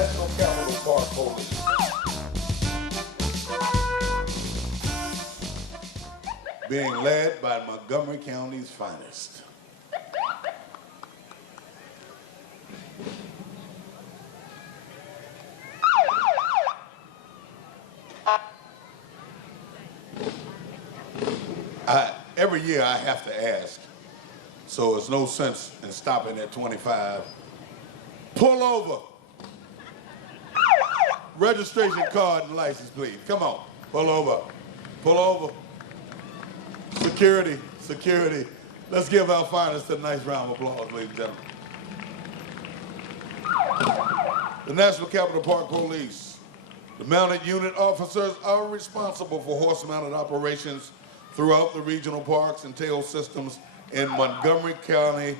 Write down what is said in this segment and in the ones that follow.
National Capital Park Police. Being led by Montgomery County's finest. Every year I have to ask, so there's no sense in stopping at 25. Pull over. Registration card and license, please. Come on, pull over. Pull over. Security, security. Let's give our finest a nice round of applause, ladies and gentlemen. The National Capital Park Police. The mounted unit officers are responsible for horse-mounted operations throughout the regional parks and tail systems in Montgomery County.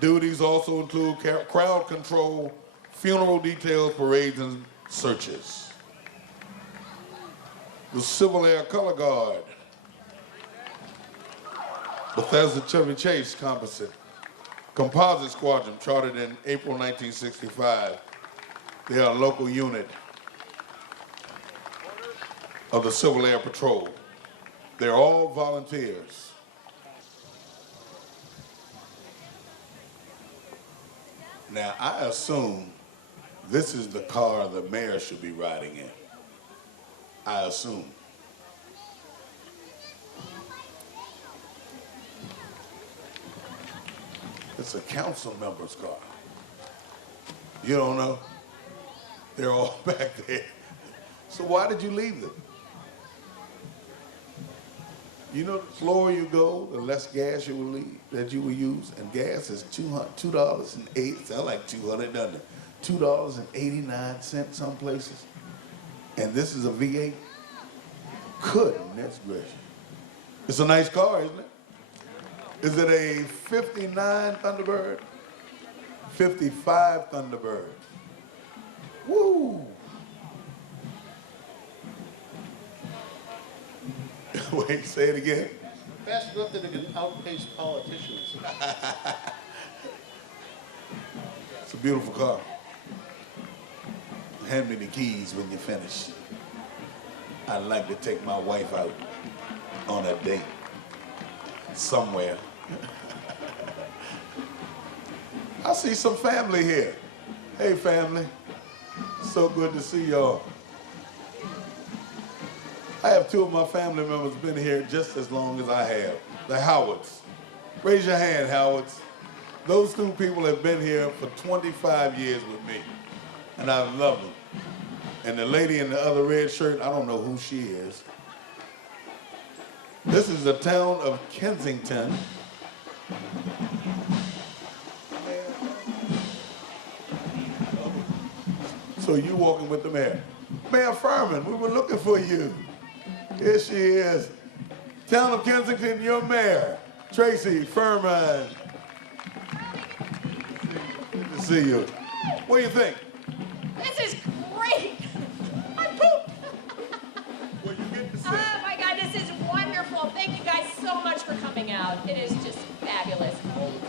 Duties also include crowd control, funeral details, parades, and searches. The Civil Air Color Guard. Bethesda Chevy Chase Composite Squadron, chartered in April 1965. They are a local unit of the Civil Air Patrol. They're all volunteers. Now, I assume this is the car the mayor should be riding in. I assume. It's a council member's car. You don't know? They're all back there. So why did you leave them? You know, the slower you go, the less gas you will use, and gas is $2.08. Sounds like 200, doesn't it? $2.89 some places. And this is a V8. Goodness gracious. It's a nice car, isn't it? Is it a 59 Thunderbird? 55 Thunderbird. Woo! Wait, say it again. Fast enough that it can outpace politicians. It's a beautiful car. Hand me the keys when you're finished. I'd like to take my wife out on a date somewhere. I see some family here. Hey, family. So good to see y'all. I have two of my family members been here just as long as I have. The Howards. Raise your hand, Howards. Those two people have been here for 25 years with me, and I love them. And the lady in the other red shirt, I don't know who she is. This is the town of Kensington. So you walking with the mayor. Mayor Furman, we were looking for you. Here she is. Town of Kensington, your mayor, Tracy Furman. Good to see you. What do you think? This is great. I pooped. Well, you get to say. Oh my God, this is wonderful. Thank you guys so much for coming out. It is just fabulous.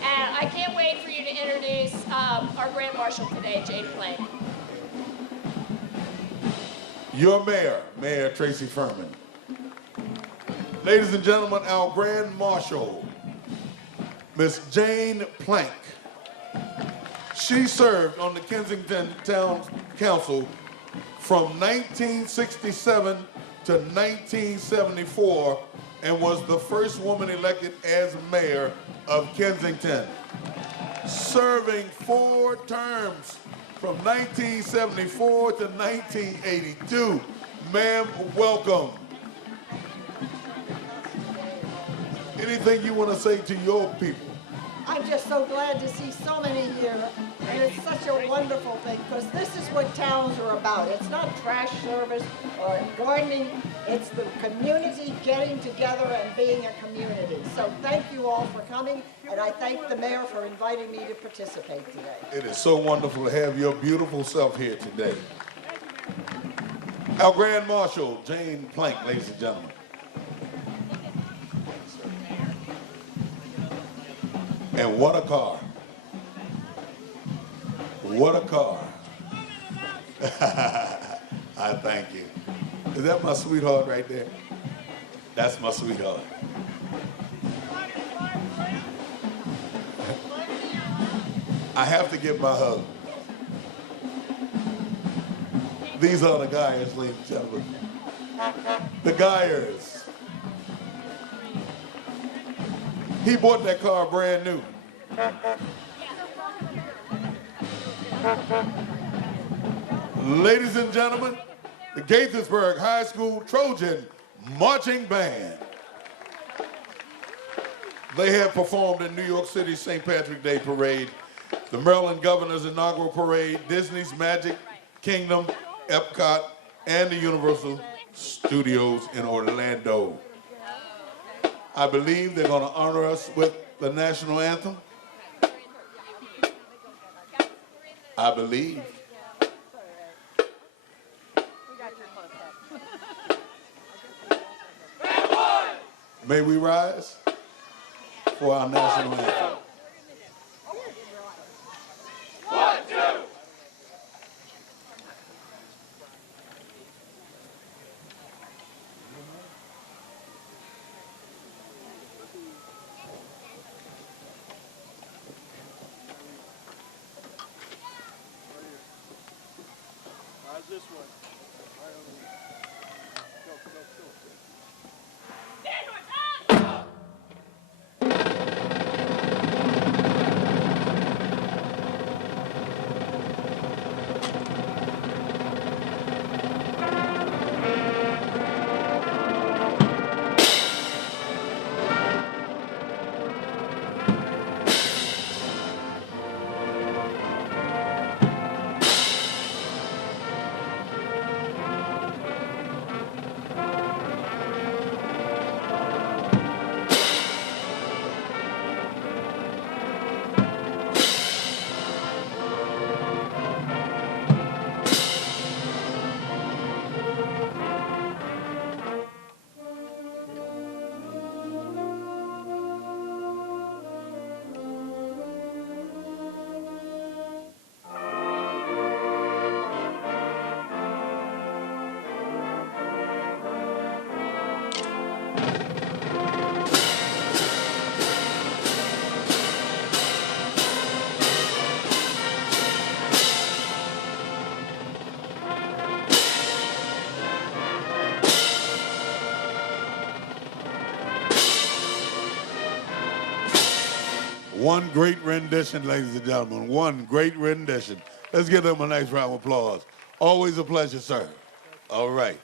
And I can't wait for you to introduce our Grand Marshal today, Jane Plank. Your mayor, Mayor Tracy Furman. Ladies and gentlemen, our Grand Marshal, Miss Jane Plank. She served on the Kensington Town Council from 1967 to 1974 and was the first woman elected as mayor of Kensington, serving 4 terms from 1974 to 1982. Ma'am, welcome. Anything you want to say to your people? I'm just so glad to see so many here, and it's such a wonderful thing, because this is what towns are about. It's not trash service or gardening, it's the community getting together and being a community. So thank you all for coming, and I thank the mayor for inviting me to participate today. It is so wonderful to have your beautiful self here today. Our Grand Marshal, Jane Plank, ladies and gentlemen. And what a car. What a car. I thank you. Is that my sweetheart right there? That's my sweetheart. I have to give my hug. These are the Guyers, ladies and gentlemen. The Guyers. He bought that car brand new. Ladies and gentlemen, the Gaithersburg High School Trojan Marching Band. They have performed in New York City's St. Patrick's Day Parade, the Maryland Governor's Inaugural Parade, Disney's Magic Kingdom, Epcot, and the Universal Studios in Orlando. I believe they're going to honor us with the national anthem. I believe. May we rise for our national anthem. 1, 2. How's this one? One great rendition, ladies and gentlemen. One great rendition. Let's give them a nice round of applause. Always a pleasure, sir. All right.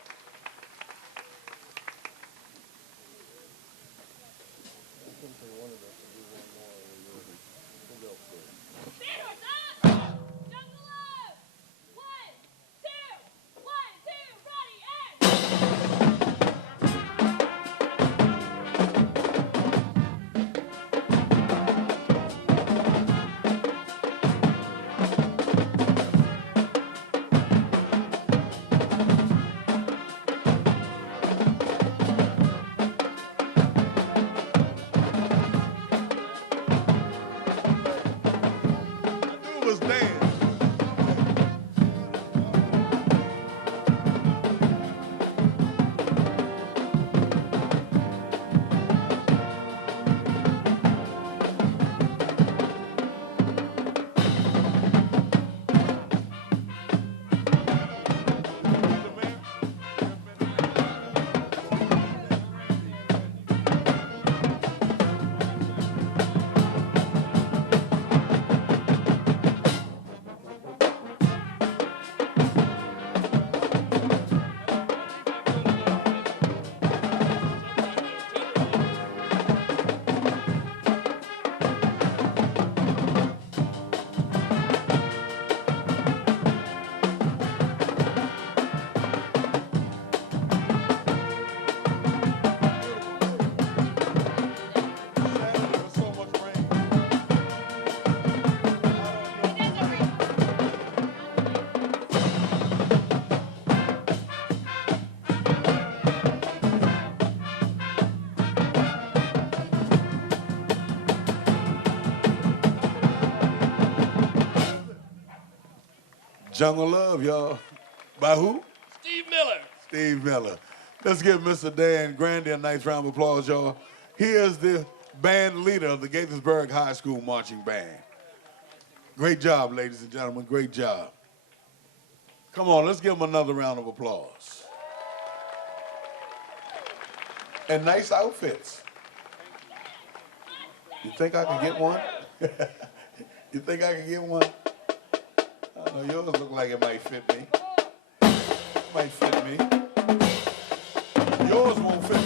Jungle Love, y'all. By who? Steve Miller. Steve Miller. Let's give Mr. Dan Grandy a nice round of applause, y'all. He is the band leader of the Gaithersburg High School Marching Band. Great job, ladies and gentlemen, great job. Come on, let's give him another round of applause. And nice outfits. You think I can get one? You think I can get one? I know yours look like it might fit me. Might fit me. Yours won't fit me.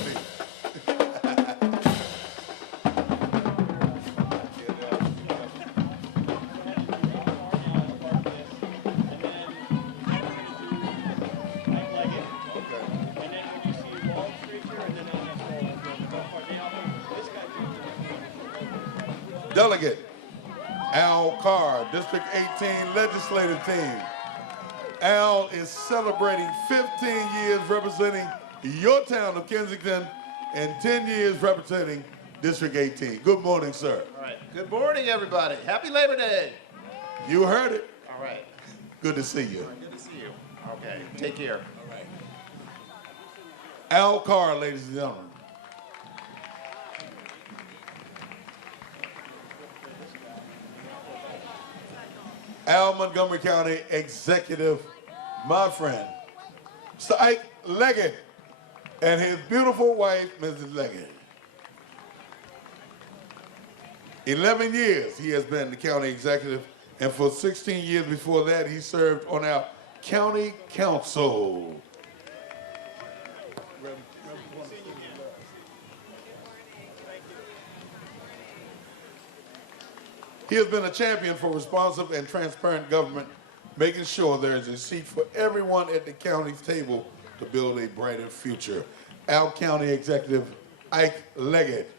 Delegate Al Carr, District 18 Legislative Team. Al is celebrating 15 years representing your town of Kensington and 10 years representing District 18. Good morning, sir. All right. Good morning, everybody. Happy Labor Day. You heard it. All right. Good to see you. Good to see you. Okay. Take care. All right. Al Carr, ladies and gentlemen. Al Montgomery County Executive, my friend, Mr. Ike Leggett, and his beautiful wife, Mrs. Leggett. 11 years he has been the county executive, and for 16 years before that, he served on our county council. He has been a champion for responsive and transparent government, making sure there is a seat for everyone at the county's table to build a brighter future. Al County Executive Ike Leggett.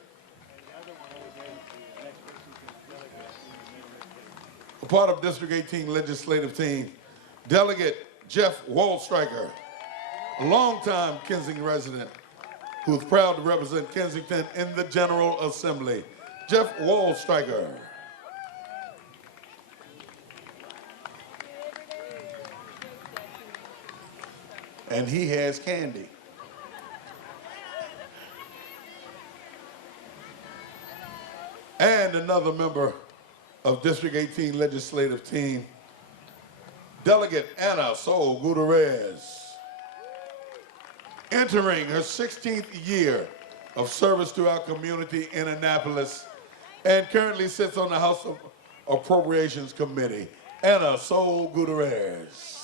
A part of District 18 Legislative Team, Delegate Jeff Wallstriker, a longtime Kensington resident who is proud to represent Kensington in the General Assembly. Jeff Wallstriker. And he has candy. And another member of District 18 Legislative Team, Delegate Anna Sol Gutierrez, entering her 16th year of service to our community in Annapolis, and currently sits on the House of Appropriations Committee. Anna Sol Gutierrez.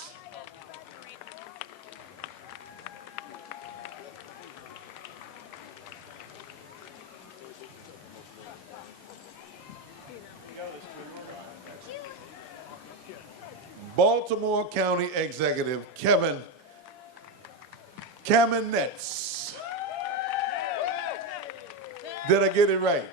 Baltimore County Executive Kevin Kamenetz. Did I get it right?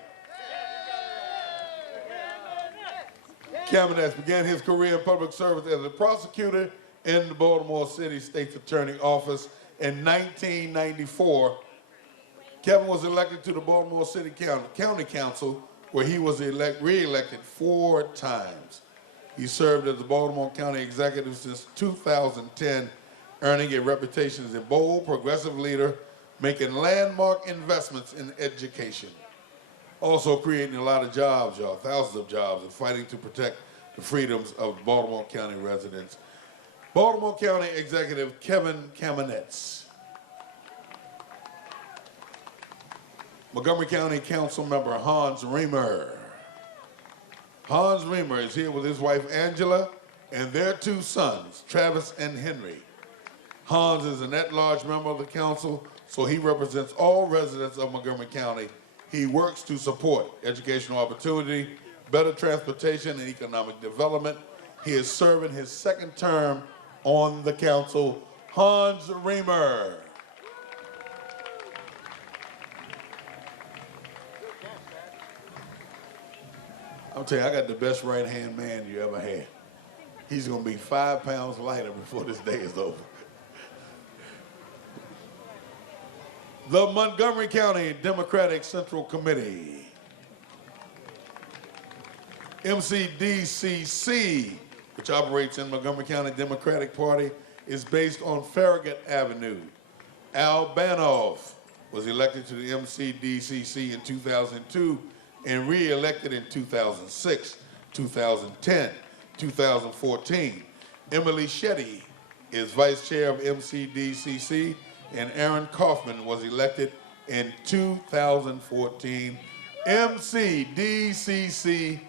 Kamenetz began his career in public service as a prosecutor in the Baltimore City State's Attorney Office in 1994. Kevin was elected to the Baltimore City County Council, where he was re-elected 4 times. He served as the Baltimore County Executive since 2010, earning a reputation as a bold, progressive leader, making landmark investments in education. Also creating a lot of jobs, y'all, thousands of jobs, and fighting to protect the freedoms of Baltimore County residents. Baltimore County Executive Kevin Kamenetz. Montgomery County Council Member Hans Reamer. Hans Reamer is here with his wife Angela and their 2 sons, Travis and Henry. Hans is an at-large member of the council, so he represents all residents of Montgomery County. He works to support educational opportunity, better transportation, and economic development. He is serving his 2nd term on the council. Hans Reamer. I'll tell you, I got the best right-hand man you ever had. He's going to be 5 pounds lighter before this day is over. The Montgomery County Democratic Central Committee, MCDCC, which operates in Montgomery County Democratic Party, is based on Farragut Avenue. Al Banoff was elected to the MCDCC in 2002 and re-elected in 2006, 2010, 2014. Emily Shetty is vice chair of MCDCC, and Aaron Kaufman was elected in 2014. MCDCC,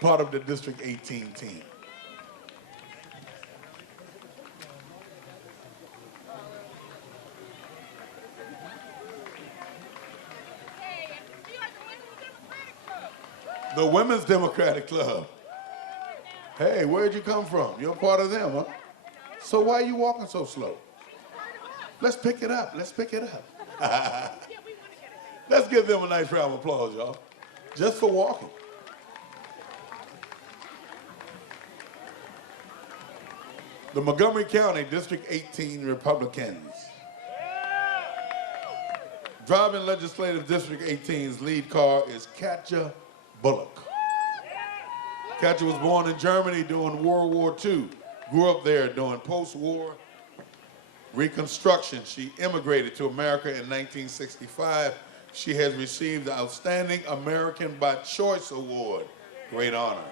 part of the District 18 team. The Women's Democratic Club. Hey, where'd you come from? You're part of them, huh? So why are you walking so slow? Let's pick it up. Let's pick it up. Let's give them a nice round of applause, y'all. Just for walking. The Montgomery County District 18 Republicans. Driving Legislative District 18's lead car is Katja Bullock. Katja was born in Germany during World War II, grew up there during post-war Reconstruction. She immigrated to America in 1965. She has received the Outstanding American by Choice Award. Great honor,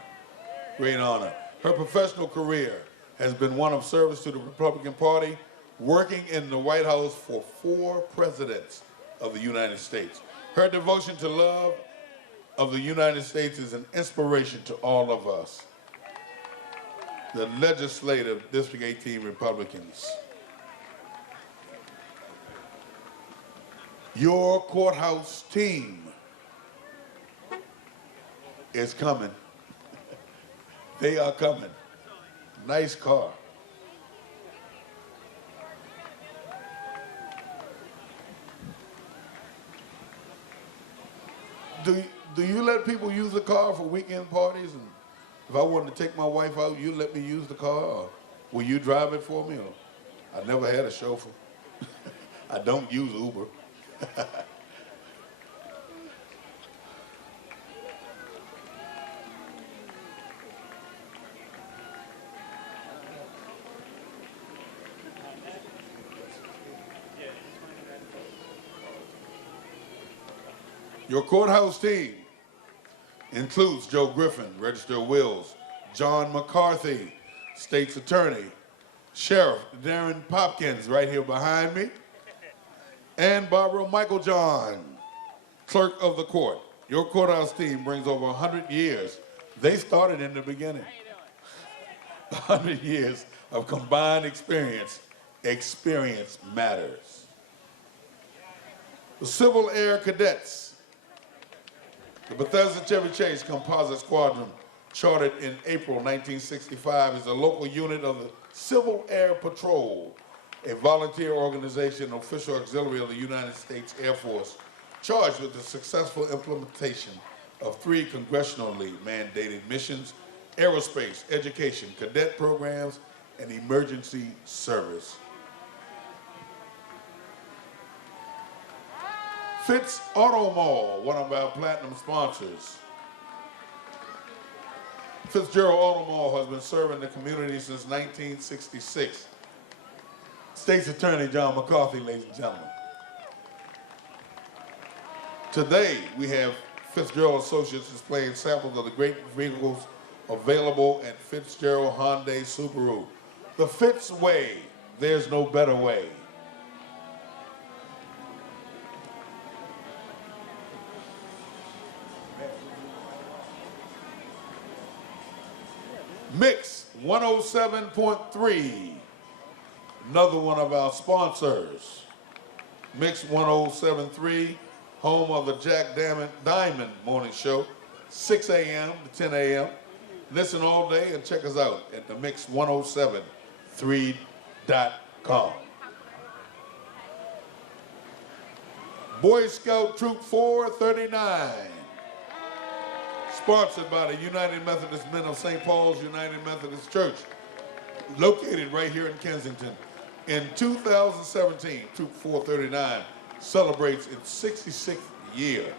great honor. Her professional career has been one of service to the Republican Party, working in the White House for 4 presidents of the United States. Her devotion to love of the United States is an inspiration to all of us. The Legislative District 18 Republicans. Your courthouse team is coming. They are coming. Nice car. Do you let people use the car for weekend parties? And if I wanted to take my wife out, you let me use the car? Or will you drive it for me? Or I never had a chauffeur. I don't use Uber. Your courthouse team includes Joe Griffin, Register of Wills, John McCarthy, State's Attorney, Sheriff Darren Popkins, right here behind me, and Barbara Michael John, Clerk of the Court. Your courthouse team brings over 100 years. They started in the beginning. 100 years of combined experience. Experience matters. The Civil Air Cadets. The Bethesda Chevy Chase Composite Squadron, chartered in April 1965, is a local unit of the Civil Air Patrol, a volunteer organization, official auxiliary of the United States Air Force, charged with the successful implementation of 3 congressionally mandated missions: aerospace, education, cadet programs, and emergency service. Fitz Auto Mall, one of our platinum sponsors. Fitzgerald Auto Mall has been serving the community since 1966. State's Attorney John McCarthy, ladies and gentlemen. Today, we have Fitzgerald Associates displaying samples of the great vehicles available at Fitzgerald Hyundai Subaru. The Fitz way, there's no better way. Mix 107.3, another one of our sponsors. Mix 107.3, home of the Jack Diamond Morning Show, 6 a.m. to 10 a.m. Listen all day and check us out at the mix1073.com. Boy Scout Troop 439. Sponsored by the United Methodist Men of St. Paul's United Methodist Church, located right here in Kensington. In 2017, Troop 439 celebrates its 66th year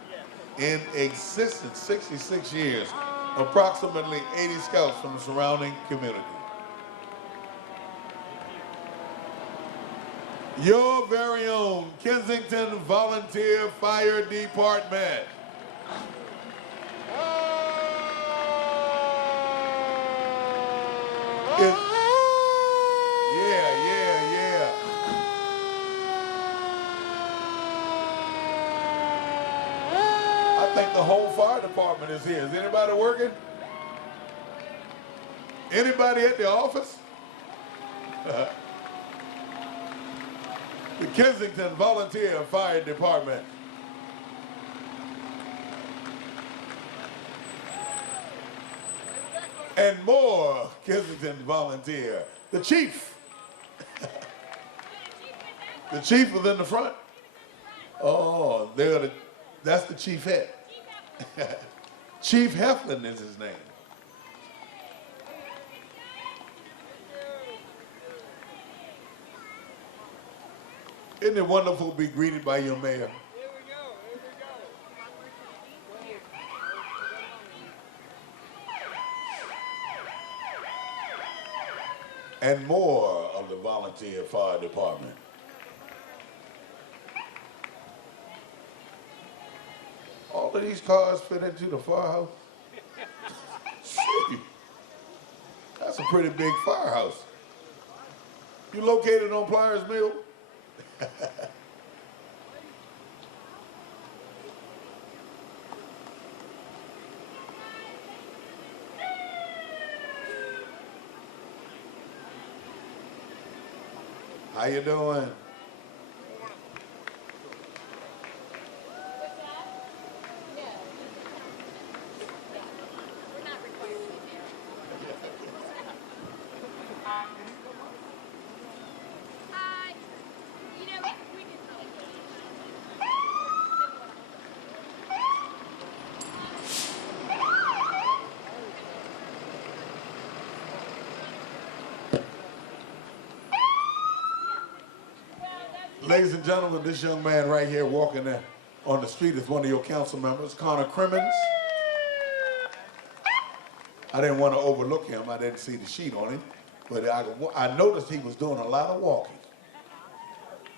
in existence, 66 years, approximately 80 scouts from the surrounding community. Your very own Kensington Volunteer Fire Department. Yeah. I think the whole fire department is here. Is anybody working? Anybody at the office? The Kensington Volunteer Fire Department. And more Kensington Volunteer. The chief. The chief was in the front. Oh, that's the chief head. Chief Heflin is his name. Isn't it wonderful to be greeted by your mayor? Here we go. And more of the volunteer fire department. All of these cars fit into the firehouse? Shit. That's a pretty big firehouse. You located on Pliers Mill? How you doing? Ladies and gentlemen, this young man right here walking on the street is one of your council members, Connor Crimmins. I didn't want to overlook him. I didn't see the sheet on him. But I noticed he was doing a lot of walking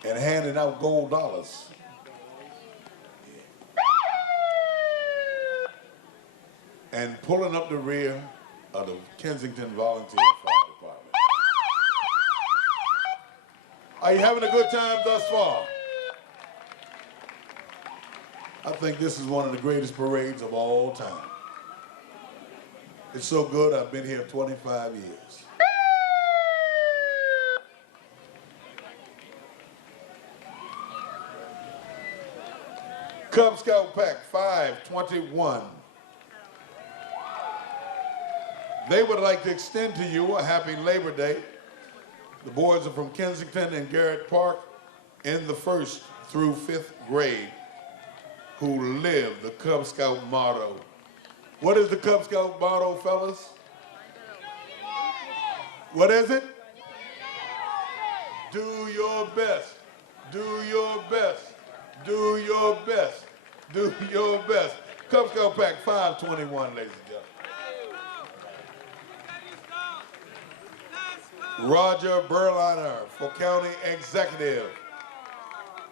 and handing out gold dollars. And pulling up the rear of the Kensington Volunteer Fire Department. Are you having a good time thus far? I think this is one of the greatest parades of all time. It's so good, I've been here 25 years. Cub Scout Pack 521. They would like to extend to you a happy Labor Day. The boys are from Kensington and Garrett Park in the 1st through 5th grade who live the Cub Scout motto. What is the Cub Scout motto, fellas? What is it? Do your best. Do your best. Do your best. Do your best. Cub Scout Pack 521, ladies and gentlemen. Roger Berliner for County Executive.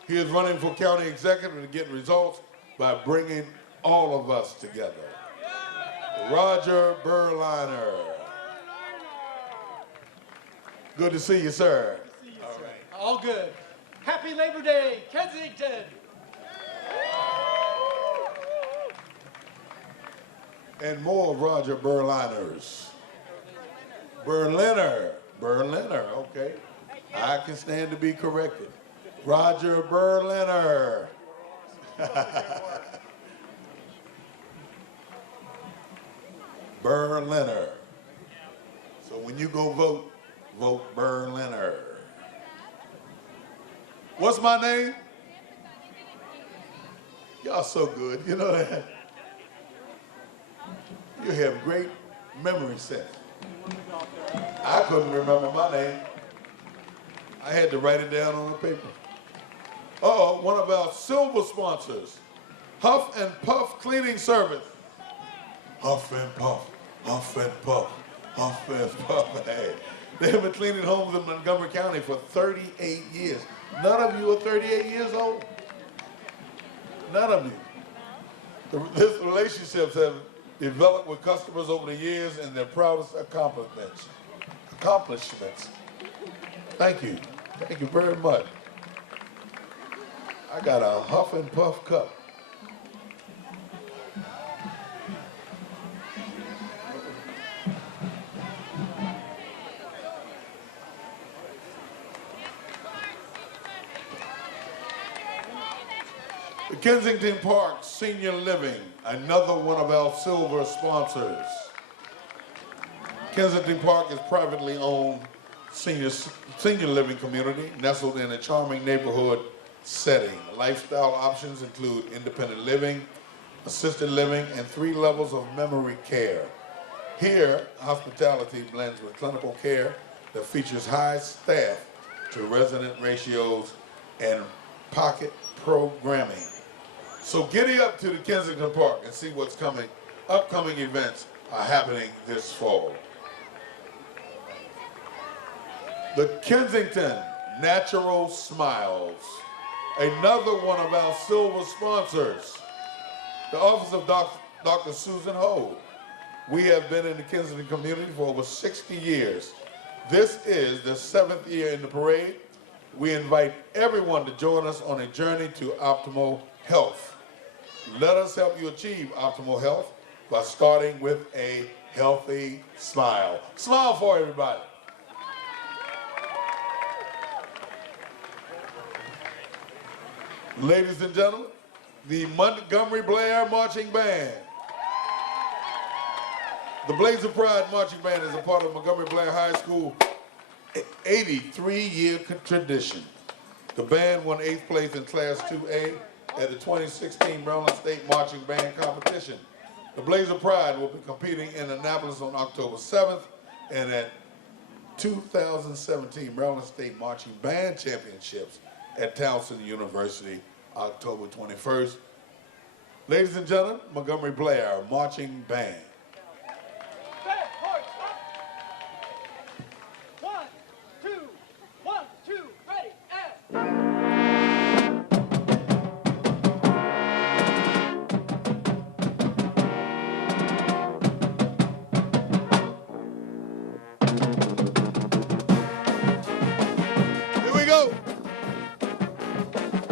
He is running for County Executive to get results by bringing all of us together. Roger Berliner. Good to see you, sir. Good to see you, sir. Right. All good. Happy Labor Day, Kensington. And more Roger Berliners. Berliner, okay. I can stand to be corrected. Roger Berliner. Berliner. So when you go vote, vote Berliner. What's my name? Y'all so good, you know that? You have great memory sense. I couldn't remember my name. I had to write it down on the paper. Uh-oh, one of our silver sponsors, Huff and Puff Cleaning Service. Huff and Puff, Huff and Puff, Huff and Puff. Hey, They have been cleaning homes in Montgomery County for 38 years. None of you are 38 years old. None of you. These relationships have developed with customers over the years and their proudest accomplishments. Thank you. Thank you very much. I got a Huff and Puff cup. The Kensington Park Senior Living, another one of our silver sponsors. Kensington Park is privately owned senior living community nestled in a charming neighborhood setting. Lifestyle options include independent living, assisted living, and 3 levels of memory care. Here, hospitality blends with clinical care that features high staff to resident ratios and pocket programming. So giddy up to the Kensington Park and see what's coming. Upcoming events are happening this fall. The Kensington Natural Smiles, another one of our silver sponsors. The Office of Dr. Susan Ho. We have been in the Kensington community for over 60 years. This is the 7th year in the parade. We invite everyone to join us on a journey to optimal health. Let us help you achieve optimal health by starting with a healthy smile. Smile for everybody. Ladies and gentlemen, the Montgomery Blair Marching Band. The Blaze of Pride Marching Band is a part of Montgomery Blair High School 83-year tradition. The band won 8th place in Class 2A at the 2016 Maryland State Marching Band Competition. The Blaze of Pride will be competing in Annapolis on October 7th and at 2017 Maryland State Marching Band Championships at Towson University, October 21st. Ladies and gentlemen, Montgomery Blair Marching Band.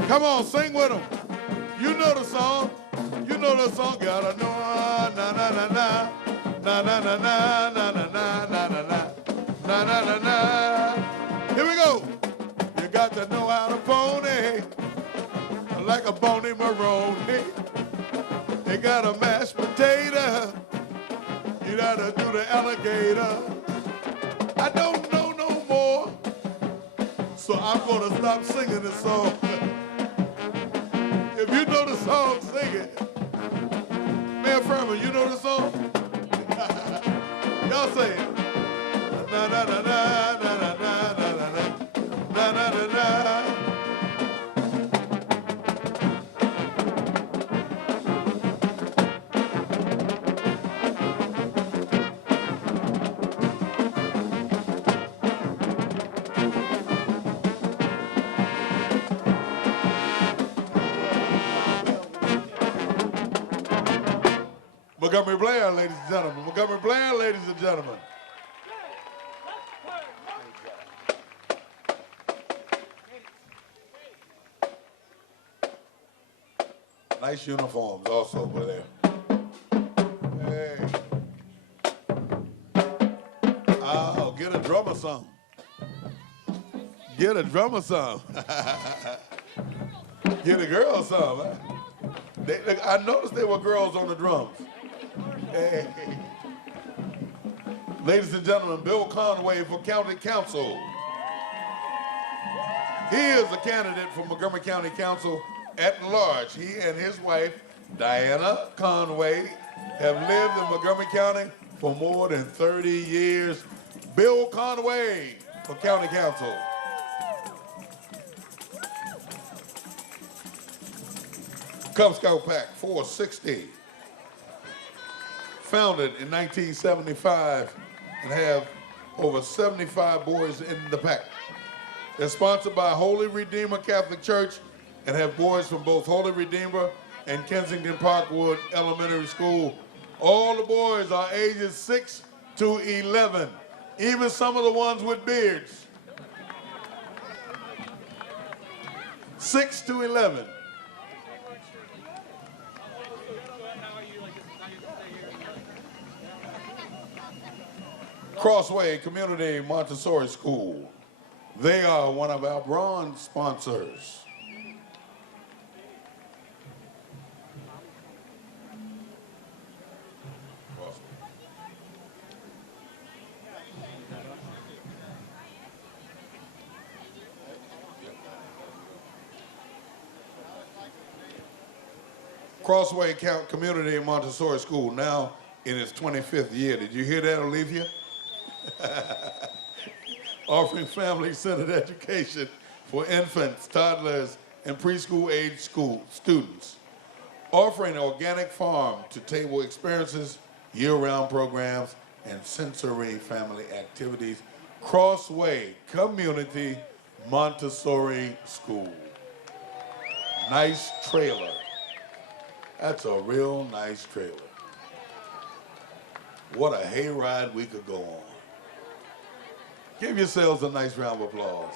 Come on, sing with them. You know the song. You know the song. Gotta know na na na na na na na na na na na na na na na na. Here we go. You got to know how to pony like a bony Maroney. You got a mashed potato. You gotta do the alligator. I don't know no more, so I'm gonna stop singing this song. If you know the song, sing it. Mayor Furman, you know the song? Y'all say it. Na na na na na na na na na na na na. Montgomery Blair, ladies and gentlemen. Montgomery Blair, ladies and gentlemen. Nice uniforms also over there. Hey. Oh, get a drummer some. Get a drummer some. Get a girl some. Huh? I noticed there were girls on the drums. Hey. Ladies and gentlemen, Bill Conway for County Council. He is a candidate for Montgomery County Council at large. He and his wife, Diana Conway, have lived in Montgomery County for more than 30 years. Bill Conway for County Council. Cub Scout Pack 460. Founded in 1975 and have over 75 boys in the pack. They're sponsored by Holy Redeemer Catholic Church and have boys from both Holy Redeemer and Kensington Parkwood Elementary School. All the boys are ages 6 to 11, even some of the ones with beards. 6 to 11. Crossway Community Montessori School. They are one of our bronze sponsors. Crossway Community Montessori School, now in its 25th year. Did you hear that, Olivia? Offering family-centered education for infants, toddlers, and preschool-age students. Offering organic farm-to-table experiences, year-round programs, and sensory family activities. Crossway Community Montessori School. Nice trailer. That's a real nice trailer. What a hayride we could go on. Give yourselves a nice round of applause.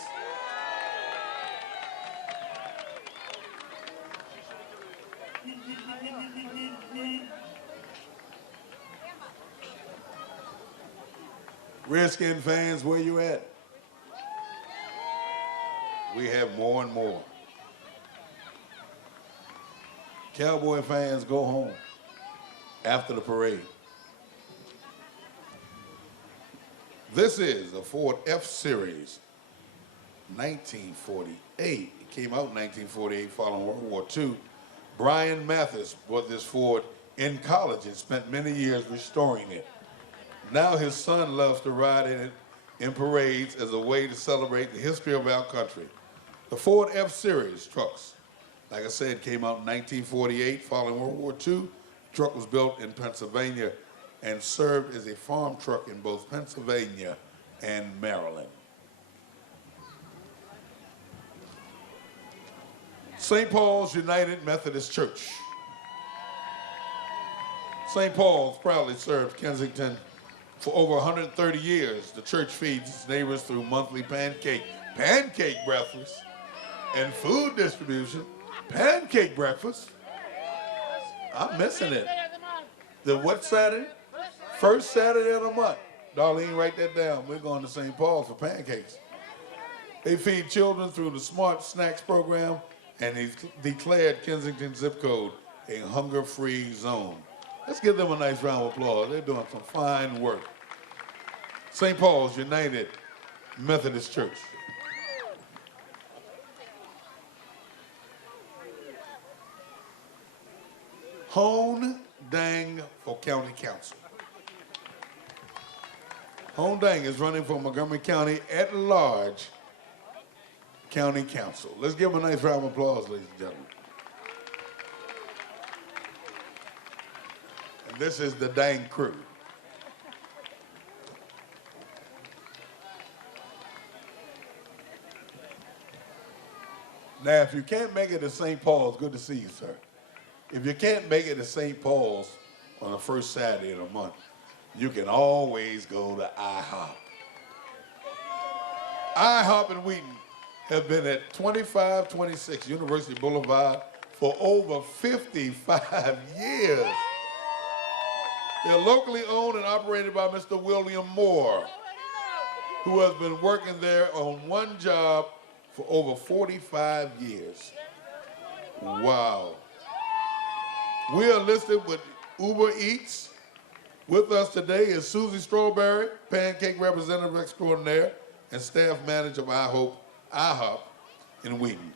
Redskin fans, where you at? We have more and more. Cowboy fans, go home after the parade. This is a Ford F-Series, 1948. It came out in 1948 following World War II. Brian Mathis bought this Ford in college and spent many years restoring it. Now his son loves to ride in it in parades as a way to celebrate the history of our country. The Ford F-Series trucks, like I said, came out in 1948 following World War II. The truck was built in Pennsylvania and served as a farm truck in both Pennsylvania and Maryland. St. Paul's United Methodist Church. St. Paul's proudly served Kensington for over 130 years. The church feeds its neighbors through monthly pancake breakfast and food distribution. Pancake breakfast? I'm missing it. The what Saturday? First Saturday of the month. Darlene, write that down. We're going to St. Paul's for pancakes. They feed children through the Smart Snacks program, and he's declared Kensington zip code a hunger-free zone. Let's give them a nice round of applause. They're doing some fine work. St. Paul's United Methodist Church. Hone Dang for County Council. Hone Dang is running for Montgomery County at large County Council. Let's give him a nice round of applause, ladies and gentlemen. And this is the Dang crew. Now, if you can't make it to St. Paul's, good to see you, sir. If you can't make it to St. Paul's on the first Saturday of the month, you can always go to IHOP. IHOP in Wheaton have been at 2526 University Boulevard for over 55 years. They're locally owned and operated by Mr. William Moore, who has been working there on one job for over 45 years. Wow. We are listed with Uber Eats. With us today is Susie Strawberry, pancake representative extraordinaire and staff manager of IHOP in Wheaton.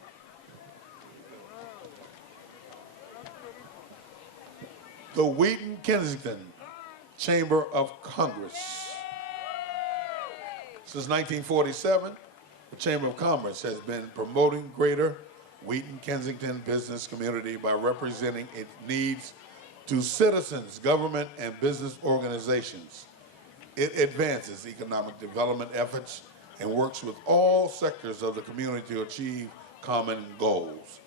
The Wheaton-Kensington Chamber of Congress. Since 1947, the Chamber of Commerce has been promoting greater Wheaton-Kensington business community by representing its needs to citizens, government, and business organizations. It advances economic development efforts and works with all sectors of the community to achieve common goals.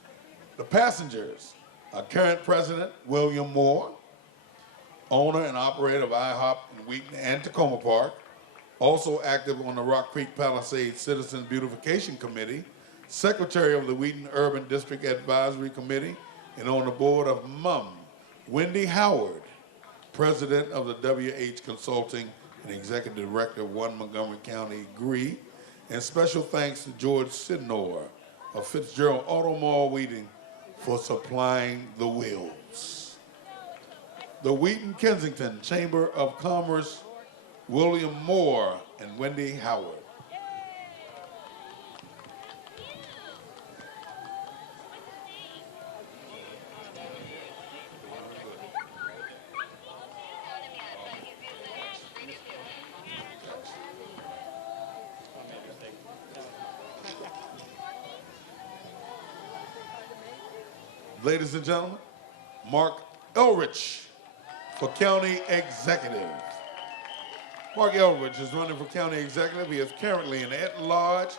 The passengers are current President William Moore, owner and operator of IHOP in Wheaton and Tacoma Park, also active on the Rock Creek Palisades Citizen Beautification Committee, Secretary of the Wheaton Urban District Advisory Committee, and on the board of MUM. Wendy Howard, President of the WH Consulting and Executive Director of One Montgomery County, GREE, and special thanks to George Sidnor of Fitzgerald Auto Mall Wheaton for supplying the wheels. The Wheaton Kensington Chamber of Commerce, William Moore and Wendy Howard. Ladies and gentlemen, Mark Elrich for County Executive. Mark Elrich is running for County Executive. He is currently an at-large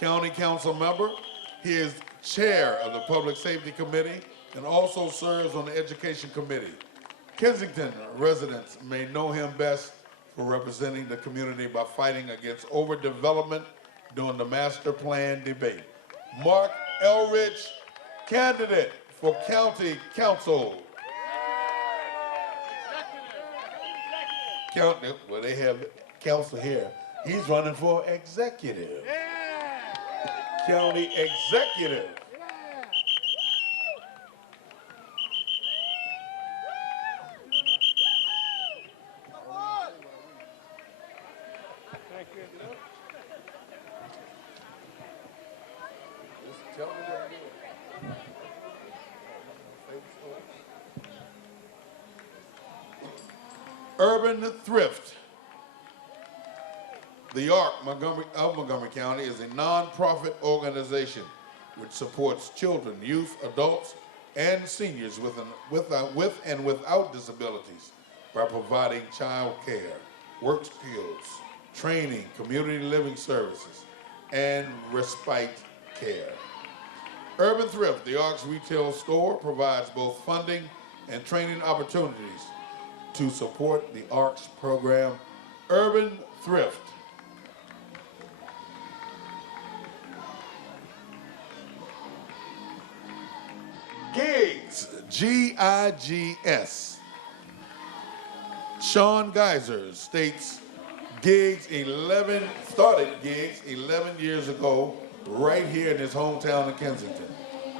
County Council member. He is chair of the Public Safety Committee and also serves on the Education Committee. Kensington residents may know him best for representing the community by fighting against overdevelopment during the master plan debate. Mark Elrich, candidate for County Council. Well, they have council here. He's running for executive. County executive. Urban Thrift. The ARC of Montgomery County is a nonprofit organization which supports children, youth, adults, and seniors with and without disabilities by providing child care, work skills, training, community living services, and respite care. Urban Thrift, the ARC's retail store, provides both funding and training opportunities to support the ARC's program, Urban Thrift. Gigs, G-I-G-S. Sean Geiser states started Gigs 11 years ago right here in his hometown of Kensington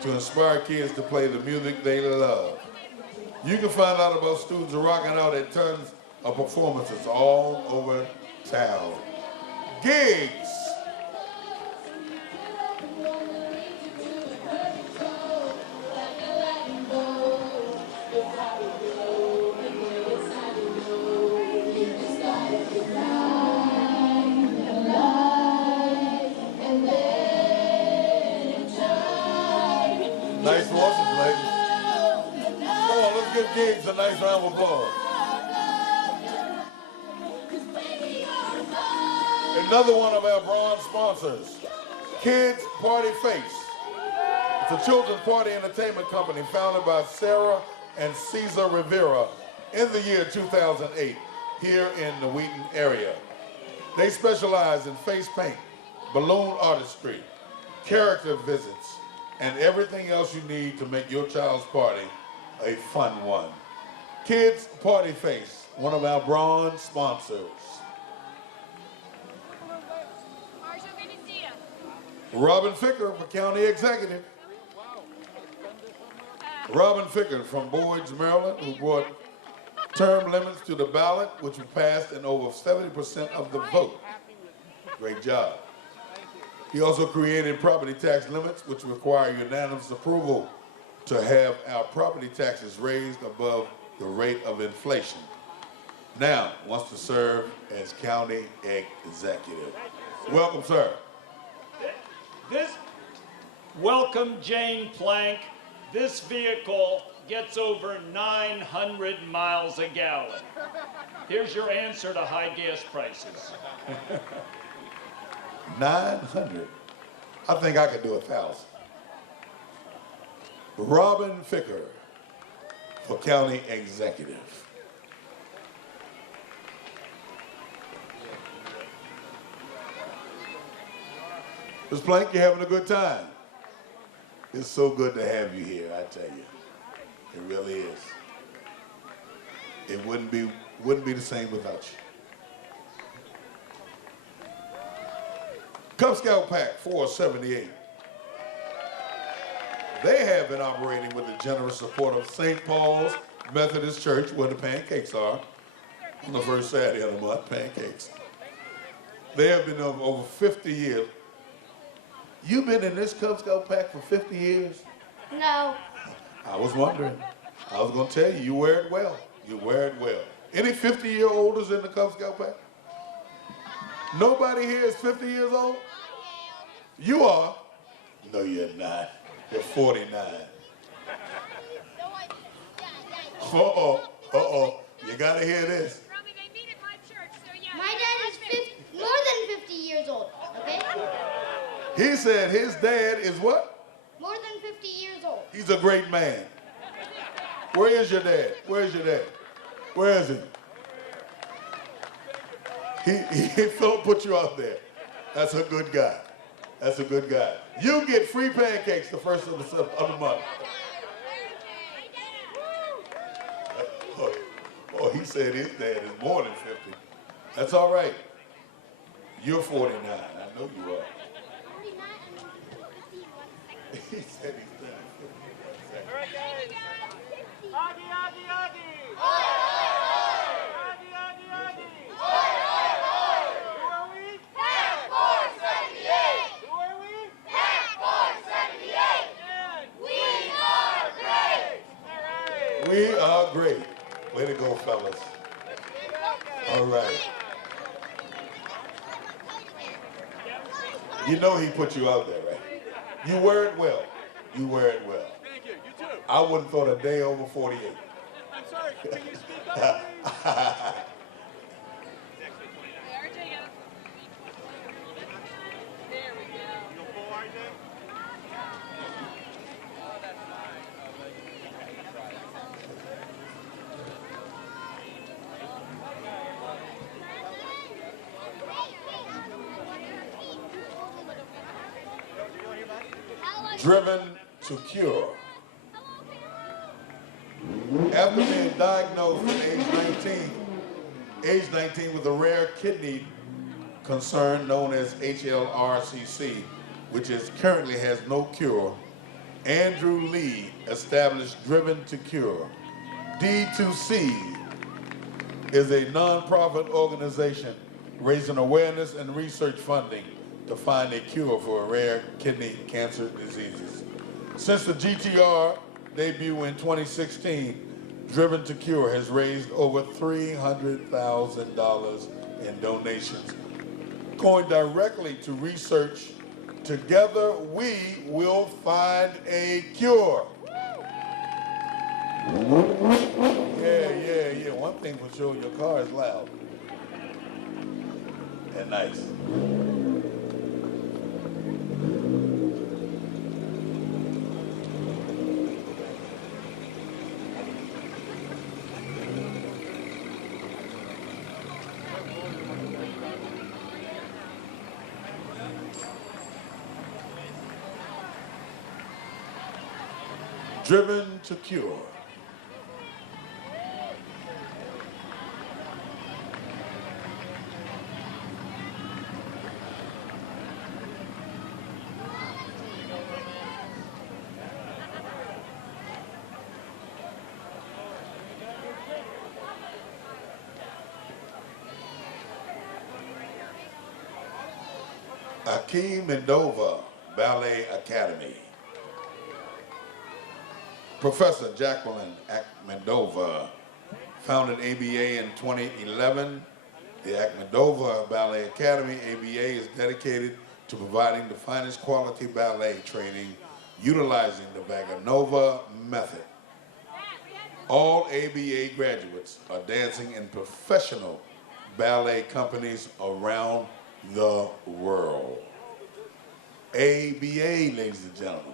to inspire kids to play the music they love. You can find out about students rocking out at tons of performances all over town. Gigs. Nice voices, ladies. Come on, let's give Gigs a nice round of applause. Another one of our bronze sponsors, Kids Party Face. It's a children's party entertainment company founded by Sarah and Cesar Rivera in the year 2008 here in the Wheaton area. They specialize in face paint, balloon artistry, character visits, and everything else you need to make your child's party a fun one. Kids Party Face, one of our bronze sponsors. Marshall, good to see you. Robin Ficker for County Executive. Robin Ficker from Boyd's, Maryland, who brought term limits to the ballot, which were passed in over 70% of the vote. Great job. He also created property tax limits, which require unanimous approval to have our property taxes raised above the rate of inflation. Now, wants to serve as county executive. Welcome, sir. Welcome, Jane Plank. This vehicle gets over 900 miles a gallon. Here's your answer to high gas prices. 900. I think I could do 1,000. Robin Ficker for county executive. Ms. Plank, you having a good time? It's so good to have you here, I tell you. It really is. It wouldn't be the same without you. Cub Scout Pack 478. They have been operating with the generous support of St. Paul's Methodist Church, where the pancakes are, on the first Saturday of the month, pancakes. They have been over 50 years. You've been in this Cub Scout Pack for 50 years? No. I was wondering. I was going to tell you, you wear it well. You wear it well. Any 50-year-olders in the Cub Scout Pack? Nobody here is 50 years old? You are? No, you're not. You're 49. Uh-oh. You got to hear this. My dad is more than 50 years old, okay? He said his dad is what? More than 50 years old. He's a great man. Where is your dad? Where is your dad? Where is he? Philip put you out there. That's a good guy. That's a good guy. You get free pancakes the first of the month. Oh, he said his dad is more than 50. That's all right. You're 49. I know you are. He said he's done. All right, guys. Augie, Augie, Augie. Augie, Augie, Augie. Who are we? Pack 478. Who are we? Pack 478. And We are great. all right. We are great. Way to go, fellas. All right. You know he put you out there, right? You wear it well. You wear it well. Thank you. You too. I wouldn't thought a day over 48. I'm sorry. Can you speak up, please? There we go. Driven to cure. After being diagnosed at age 19 with a rare kidney concern known as HLRCC, which currently has no cure, Andrew Lee established Driven to Cure. D2C is a nonprofit organization raising awareness and research funding to find a cure for rare kidney cancer diseases. Since the GTR debut in 2016, Driven to Cure has raised over $300,000 in donations, going directly to research. Together, we will find a cure. Yeah. One thing for sure, your car is loud and nice. Driven to Cure. Akeem Mendova Ballet Academy. Professor Jacqueline Akmendova founded ABA in 2011. The Akmendova Ballet Academy, ABA, is dedicated to providing the finest quality ballet training utilizing the Vaganova method. All ABA graduates are dancing in professional ballet companies around the world. ABA, ladies and gentlemen.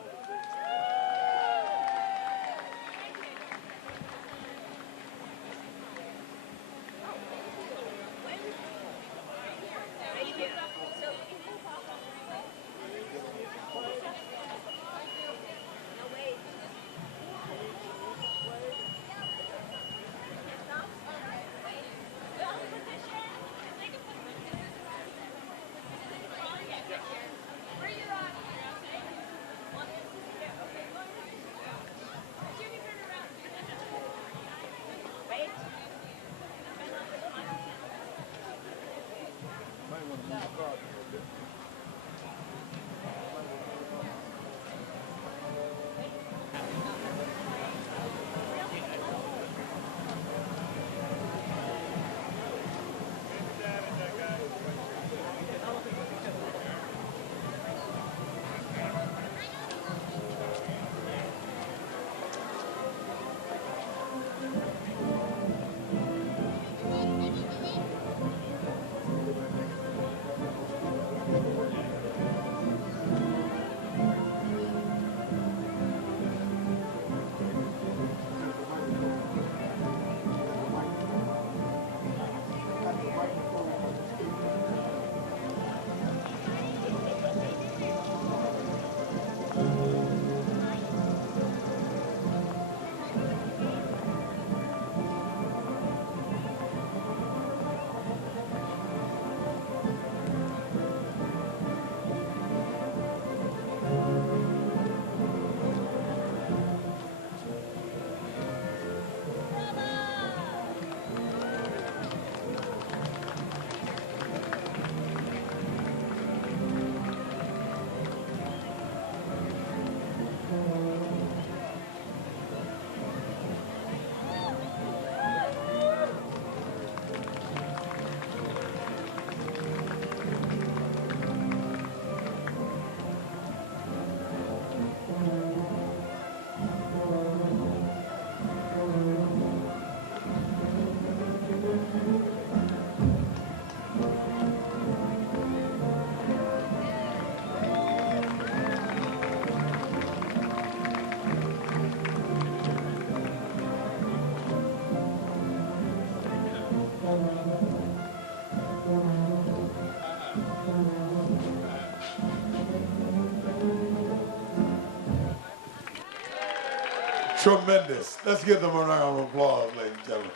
Tremendous. Let's give them a round of applause, ladies and gentlemen.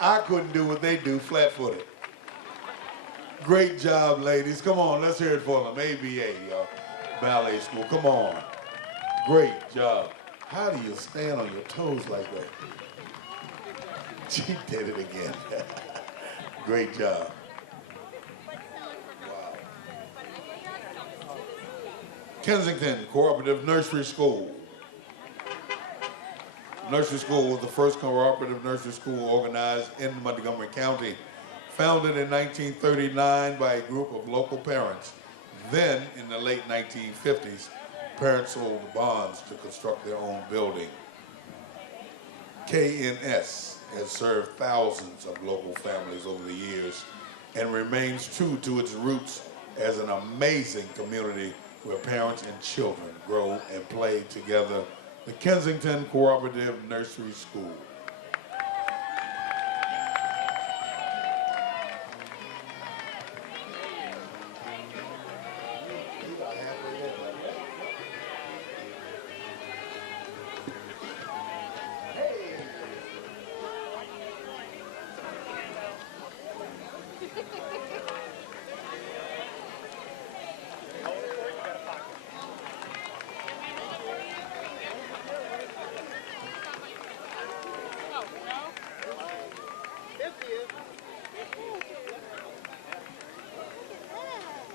I couldn't do what they do flat-footed. Great job, ladies. Come on, let's hear it for them. ABA, ballet school. Come on. Great job. How do you stand on your toes like that? She did it again. Great job. Wow. Kensington Cooperative Nursery School. Nursery school was the first cooperative nursery school organized in Montgomery County, founded in 1939 by a group of local parents. Then, in the late 1950s, parents sold the bonds to construct their own building. KNS has served thousands of local families over the years and remains true to its roots as an amazing community where parents and children grow and play together. The Kensington Cooperative Nursery School.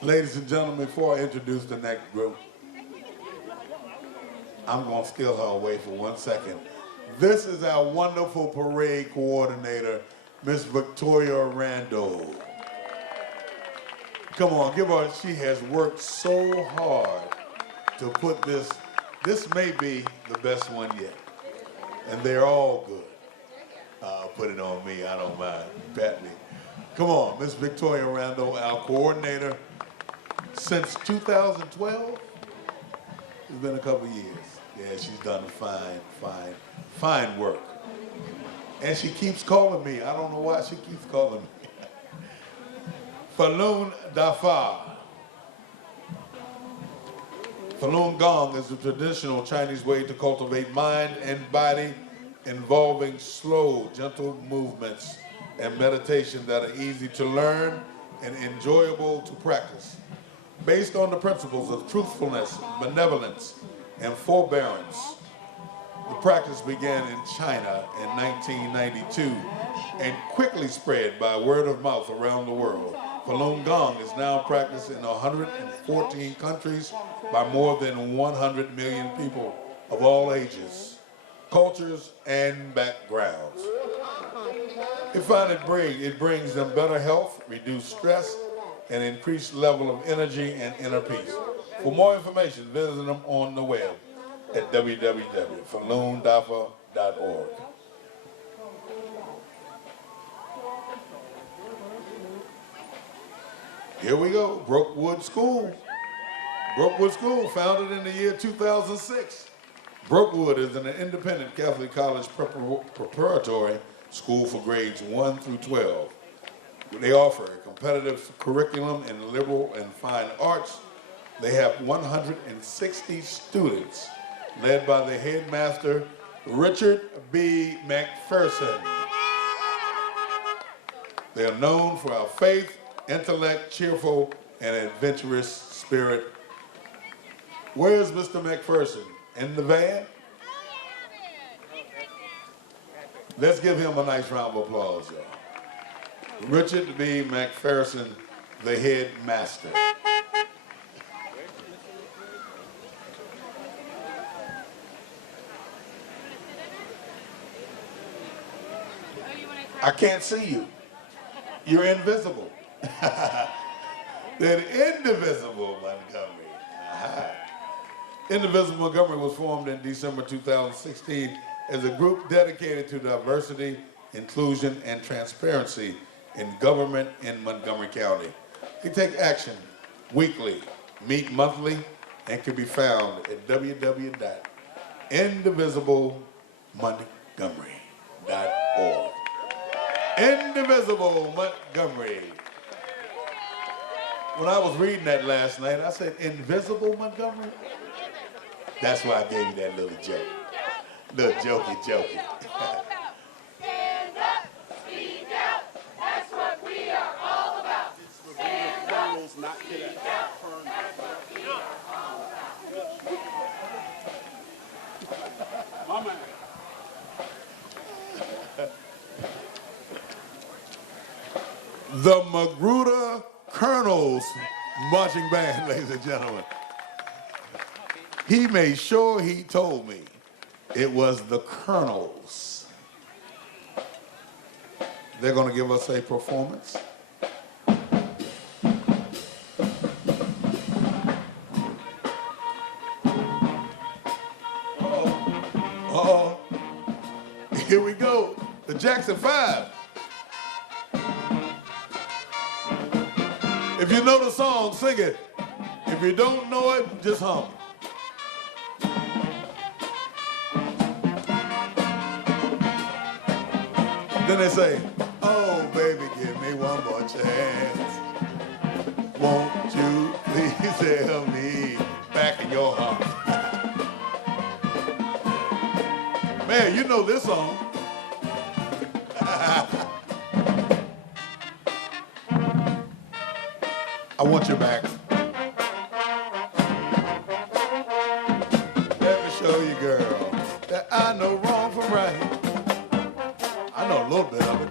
Ladies and gentlemen, before I introduce the next group, I'm going to steal her away for 1 second. This is our wonderful parade coordinator, Miss Victoria Randall. Come on, give her, she has worked so hard to put this may be the best one yet. and they're all good. Put it on me, I don't mind. Pat me. Come on, Miss Victoria Randall, our coordinator. Since 2012, it's been a couple years. Yeah, she's done fine work. And she keeps calling me. I don't know why she keeps calling me. Falun Dafa. Falun Gong is a traditional Chinese way to cultivate mind and body, involving slow, gentle movements and meditation that are easy to learn and enjoyable to practice. Based on the principles of truthfulness, benevolence, and forbearance. The practice began in China in 1992 and quickly spread by word of mouth around the world. Falun Gong is now practiced in 114 countries by more than 100 million people of all ages, cultures, and backgrounds. They find it brings them better health, reduced stress, and increased level of energy and inner peace. For more information, visit them on the web at www.falundafa.org. Here we go, Brookwood School. Brookwood School, founded in the year 2006. Brookwood is an independent Catholic college preparatory school for grades 1 through 12. They offer a competitive curriculum in liberal and fine arts. They have 160 students, led by the headmaster, Richard B. McPherson. They are known for our faith, intellect, cheerful, and adventurous spirit. Where's Mr. McPherson? In the van? Let's give him a nice round of applause, y'all. Richard B. McPherson, the headmaster. I can't see you. You're invisible. Then Indivisible Montgomery. Indivisible Montgomery was formed in December 2016 as a group dedicated to diversity, inclusion, and transparency in government in Montgomery County. They take action weekly, meet monthly, and can be found at www.indivisiblemontgomery.org. Indivisible Montgomery. When I was reading that last night, I said, Invisible Montgomery? That's why I gave you that little joke. Little jokey. Stand up, speak out, that's what we are all about. Stand up, speak out, that's what we are all about. My man. The Magruder Colonels Marching Band, ladies and gentlemen. He made sure he told me it was the Colonels. They're going to give us a performance. Uh-oh. Here we go. The Jackson 5. If you know the song, sing it. If you don't know it, just hum. Then they say, oh, baby, give me one more chance. Won't you please tell me back in your heart? Man, you know this song. I want you back. Let me show you, girl, that I know wrong from right. I know a little bit of it.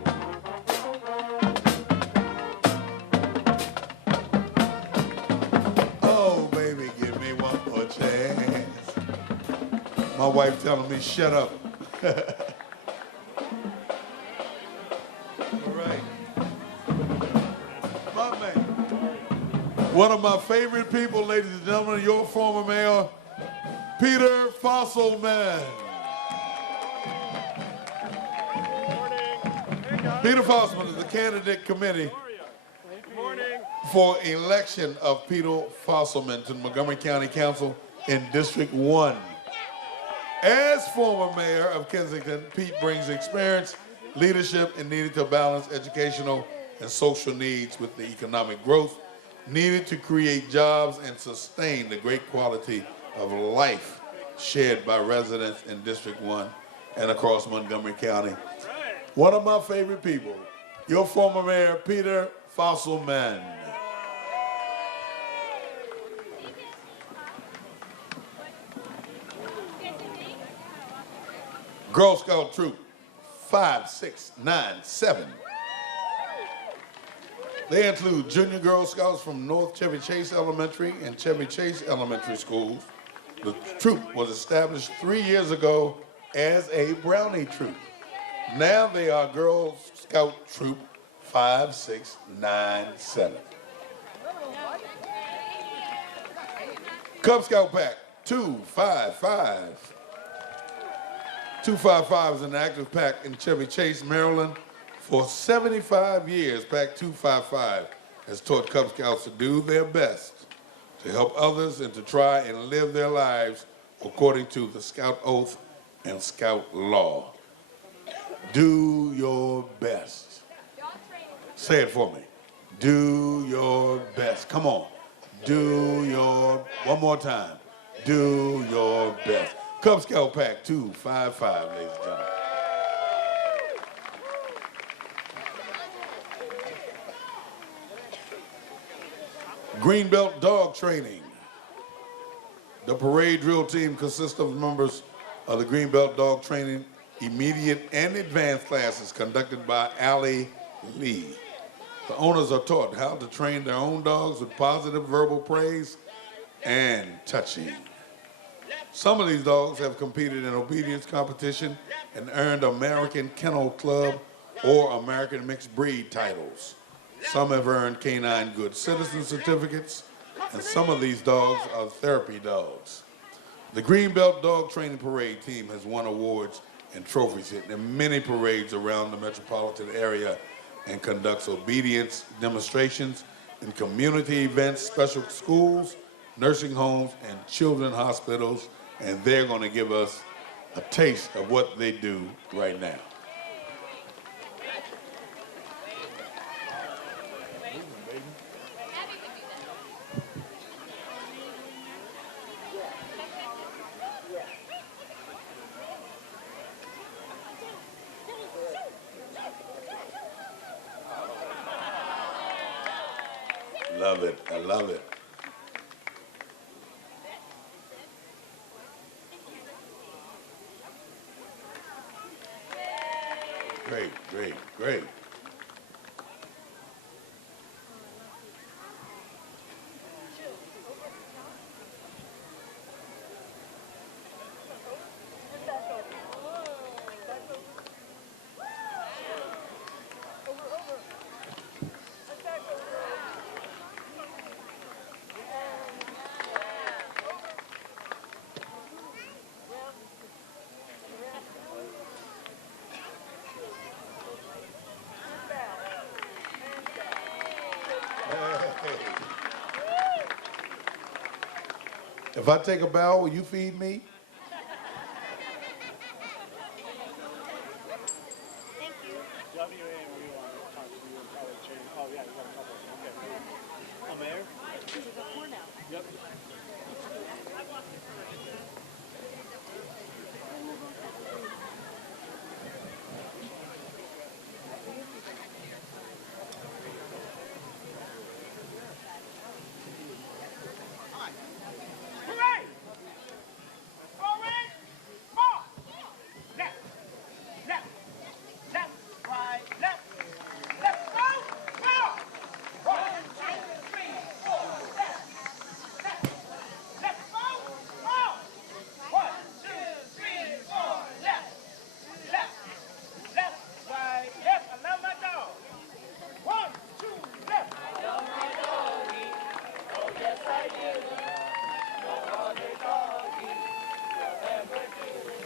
Oh, baby, give me one more chance. My wife telling me, shut up. All right. My man. One of my favorite people, ladies and gentlemen, your former mayor, Peter Fosselman. Peter Fossman is the candidate committee for election of Peter Fosselman to the Montgomery County Council in District 1. As former mayor of Kensington, Pete brings experience, leadership, and needed to balance educational and social needs with the economic growth needed to create jobs and sustain the great quality of life shared by residents in District 1 and across Montgomery County. One of my favorite people, your former mayor, Peter Fosselman. Girl Scout Troop 5697. They include junior Girl Scouts from North Chevy Chase Elementary and Chevy Chase Elementary Schools. The troop was established 3 years ago as a Brownie troop. Now they are Girl Scout Troop 5697. Cub Scout Pack 255. 255 is an active pack in Chevy Chase, Maryland. For 75 years, Pack 255 has taught Cub Scouts to do their best to help others and to try and live their lives according to the Scout Oath and Scout Law. Do your best. Say it for me. Do your best. Come on. One more time. Do your best. Cub Scout Pack 255, ladies and gentlemen. Greenbelt Dog Training. The parade drill team consists of members of the Greenbelt Dog Training immediate and advanced classes conducted by Allie Lee. The owners are taught how to train their own dogs with positive verbal praise and touching. Some of these dogs have competed in obedience competition and earned American Kennel Club or American Mixed Breed titles. Some have earned Canine Good Citizen certificates, and some of these dogs are therapy dogs. The Greenbelt Dog Training Parade team has won awards and trophies in many parades around the metropolitan area and conducts obedience demonstrations in community events, special schools, nursing homes, and children's hospitals, and they're going to give us a taste of what they do right now. Love it. I love it. Great, great, great. If I take a bow, will you feed me? Thank you. Oh, yeah, you got a couple. Okay. Mayor? Yep.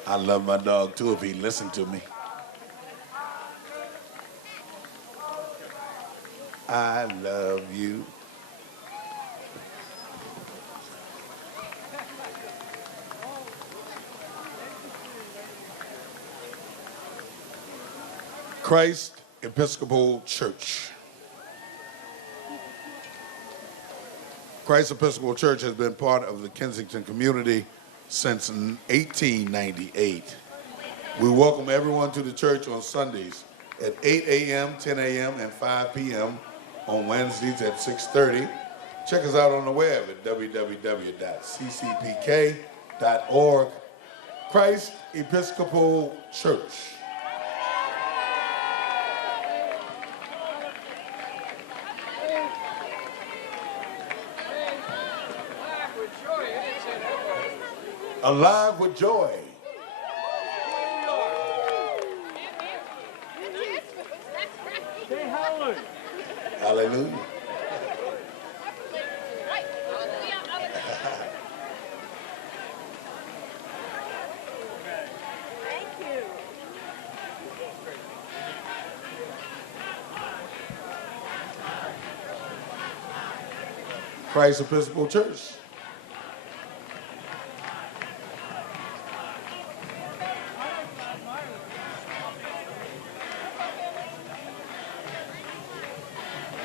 I love my dog too if he listened to me. I love you. Christ Episcopal Church. Christ Episcopal Church has been part of the Kensington community since 1898. We welcome everyone to the church on Sundays at 8 a.m., 10 a.m., and 5 p.m., on Wednesdays at 6:30. Check us out on the web at www.ccpk.org. Christ Episcopal Church. Alive with joy. Say hallelujah. Hallelujah. Christ Episcopal Church.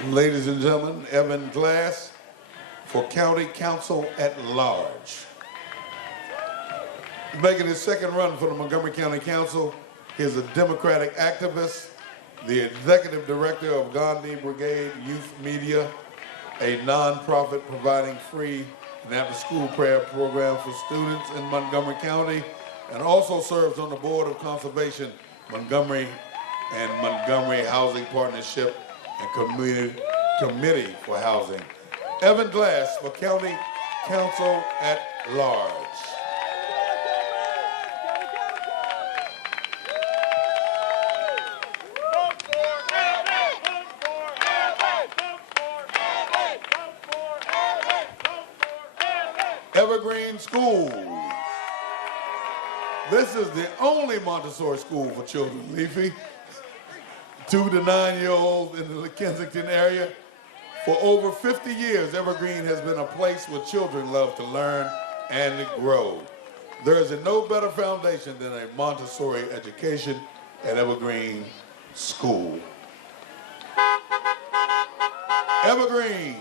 Ladies and gentlemen, Evan Glass for County Council at Large. Making his second run for the Montgomery County Council, he is a Democratic activist, the executive director of Gandhi Brigade Youth Media, a nonprofit providing free and after-school prayer program for students in Montgomery County, and also serves on the Board of Conservation, Montgomery and Montgomery Housing Partnership and Committee for Housing. Evan Glass for County Council at Large. Evergreen School. This is the only Montessori school for children, Leafy. 2 to 9-year-olds in the Kensington area. For over 50 years, Evergreen has been a place where children love to learn and grow. There is no better foundation than a Montessori education at Evergreen School. Evergreen.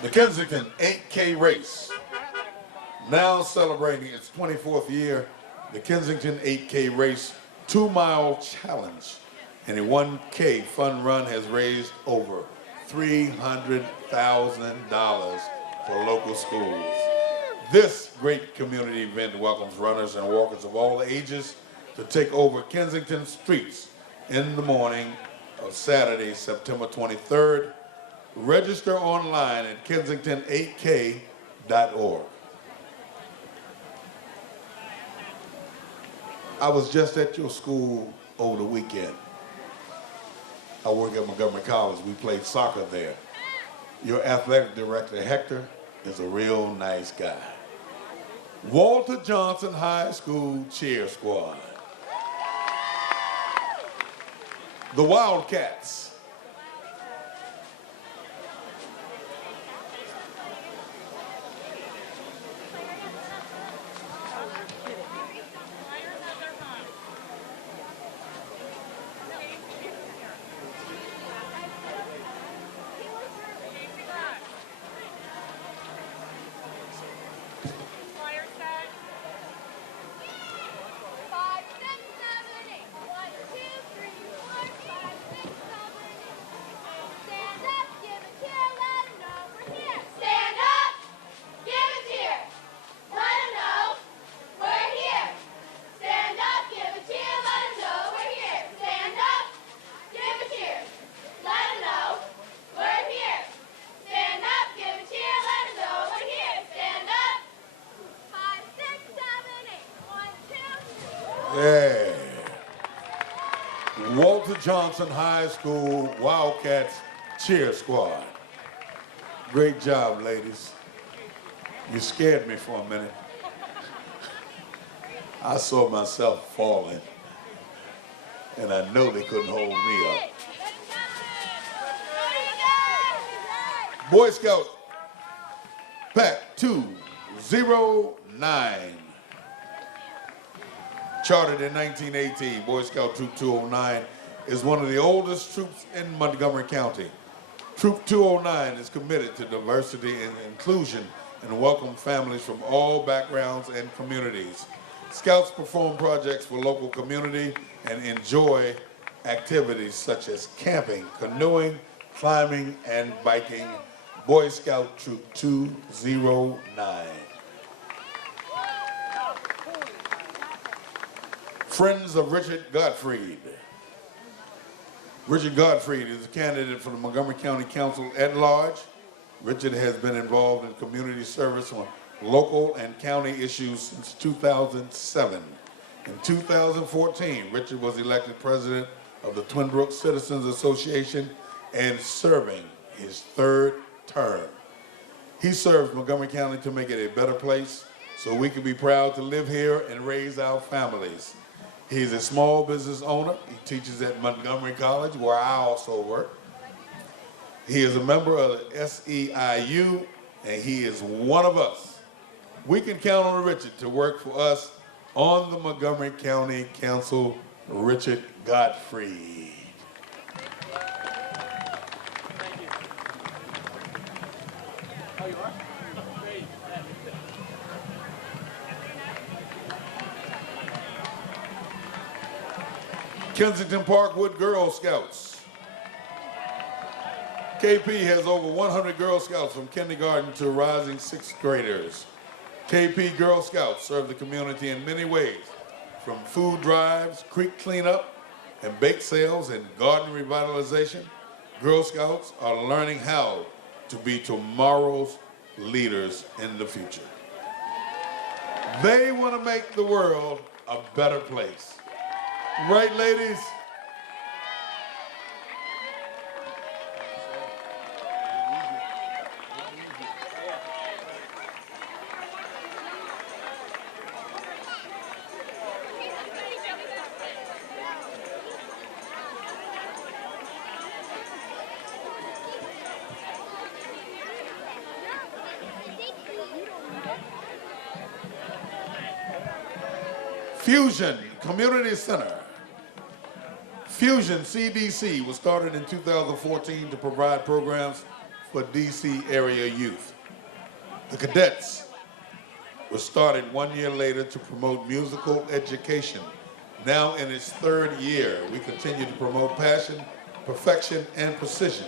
The Kensington 8K race, now celebrating its 24th year, the Kensington 8K race 2-mile challenge and a 1K fun run has raised over $300,000 for local schools. This great community event welcomes runners and walkers of all ages to take over Kensington streets in the morning of Saturday, September 23rd. Register online at kensington8k.org. I was just at your school over the weekend. I work at Montgomery College. We played soccer there. Your athletic director, Hector, is a real nice guy. Walter Johnson High School cheer squad. The Wildcats. Yeah. Walter Johnson High School Wildcats cheer squad. Great job, ladies. You scared me for a minute. I saw myself falling, and I know they couldn't hold me up. Boy Scout Pack 209. Chartered in 1918, Boy Scout Troop 209 is one of the oldest troops in Montgomery County. Troop 209 is committed to diversity and inclusion and welcome families from all backgrounds and communities. Scouts perform projects for local community and enjoy activities such as camping, canoeing, climbing, and biking. Boy Scout Troop 209. Friends of Richard Gottfried. Richard Gottfried is a candidate for the Montgomery County Council at large. Richard has been involved in community service on local and county issues since 2007. In 2014, Richard was elected president of the Twin Brook Citizens Association and serving his third term. He serves Montgomery County to make it a better place so we can be proud to live here and raise our families. He's a small business owner. He teaches at Montgomery College, where I also work. He is a member of the SEIU, and he is one of us. We can count on Richard to work for us on the Montgomery County Council. Richard Gottfried. Kensington Parkwood Girl Scouts. KP has over 100 Girl Scouts from kindergarten to rising sixth graders. KP Girl Scouts serve the community in many ways, from food drives, creek cleanup, and bake sales and garden revitalization. Girl Scouts are learning how to be tomorrow's leaders in the future. They want to make the world a better place. Right, ladies? Fusion Community Center. Fusion CDC was started in 2014 to provide programs for DC area youth. The Cadets was started 1 year later to promote musical education. Now in its third year, we continue to promote passion, perfection, and precision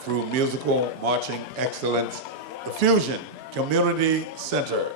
through musical marching excellence. The Fusion Community Center.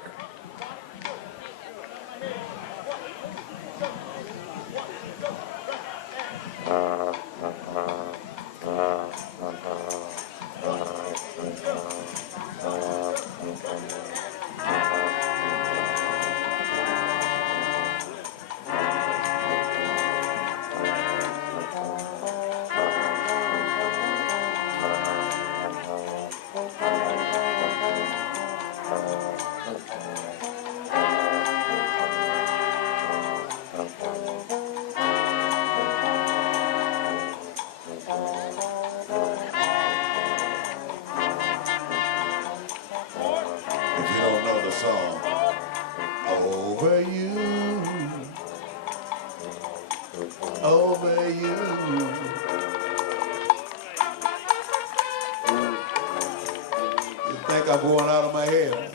I'm going out of my head.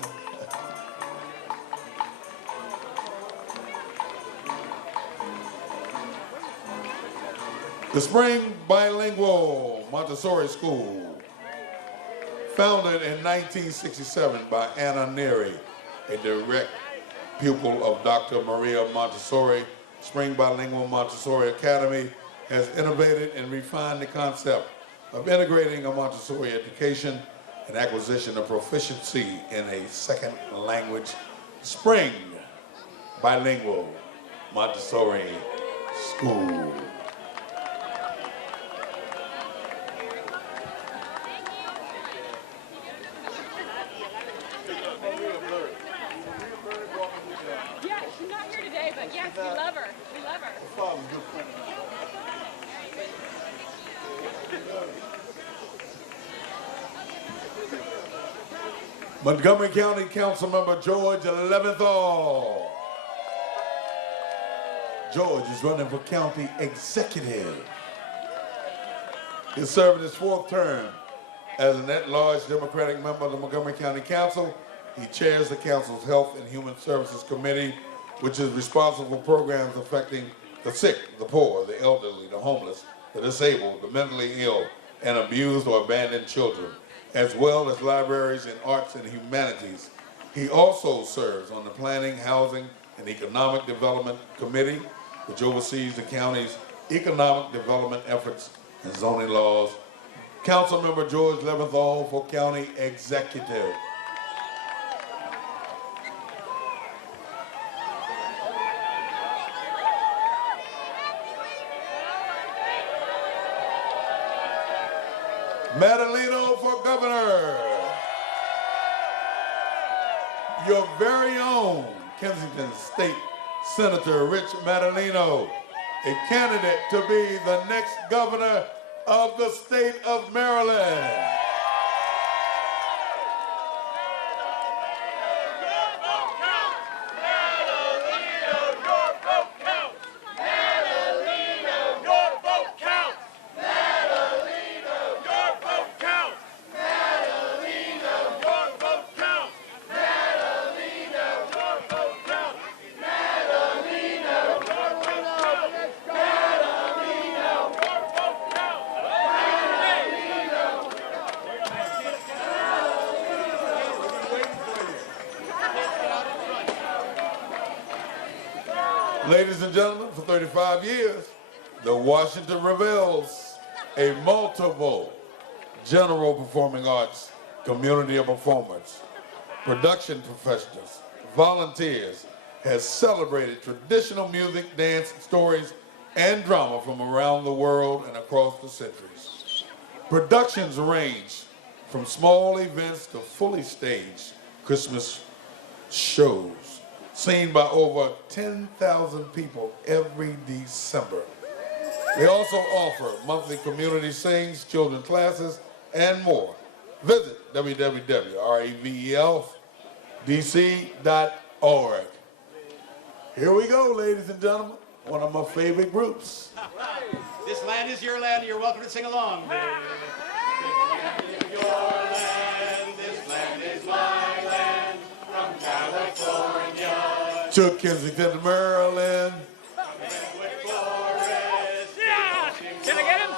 The Spring Bilingual Montessori School, founded in 1967 by Anna Neary, a direct pupil of Dr. Maria Montessori. Spring Bilingual Montessori Academy has innovated and refined the concept of integrating a Montessori education and acquisition of proficiency in a second language. Spring Bilingual Montessori School. say, but yes, we love her. We love her. Her father's a good friend of mine. Montgomery County Councilmember George Leventhal. George is running for county executive. He's serving his 4th term as an at-large Democratic member of the Montgomery County Council. He chairs the council's Health and Human Services Committee, which is responsible for programs affecting the sick, the poor, the elderly, the homeless, the disabled, the mentally ill, and abused or abandoned children, as well as libraries and arts and humanities. He also serves on the Planning, Housing, and Economic Development Committee, which oversees the county's economic development efforts and zoning laws. Councilmember George Leventhal for County Executive. Madaleno for Governor. Your very own Kensington State Senator Rich Madaleno, a candidate to be the next governor of the state of Maryland. Ladies and gentlemen, for 35 years, the Washington Rebels, a multiple general performing arts community of performers, production professionals, volunteers, has celebrated traditional music, dance, stories, and drama from around the world and across the centuries. Productions range from small events to fully staged Christmas shows, seen by over 10,000 people every December. They also offer monthly community sings, children's classes, and more. Visit www.reveldc.org. Here we go, ladies and gentlemen, one of my favorite groups. This land is your land, and you're welcome to sing along. Your land, this land is my land, from California to Kensington, Maryland. Yeah! Can I get him?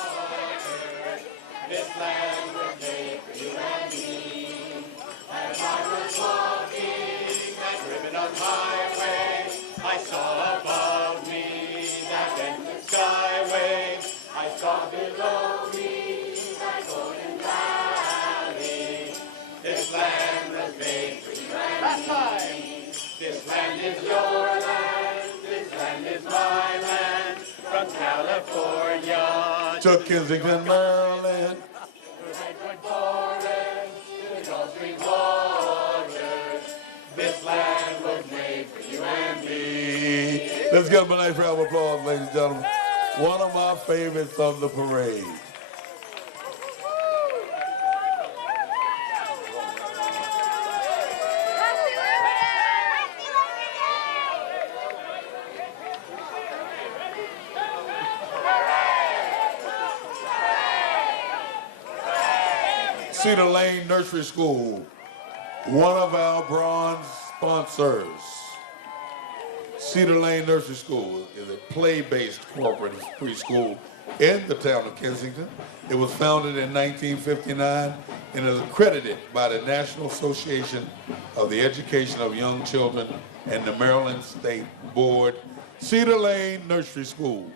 This land was made for you and me. As I was walking that ribbon-on highway, I saw above me that endless skyway. I saw below me that golden valley. This land was made for you and me. This land is your land. This land is my land. From California to Kensington, Maryland. redwood forest, to Gulf Stream waters. This land was made for you and me. Let's give them a nice round of applause, ladies and gentlemen. One of my favorites of the parade. Cedar Lane Nursery School, one of our bronze sponsors. Cedar Lane Nursery School is a play-based cooperative preschool in the town of Kensington. It was founded in 1959 and is accredited by the National Association of the Education of Young Children and the Maryland State Board. Cedar Lane Nursery School.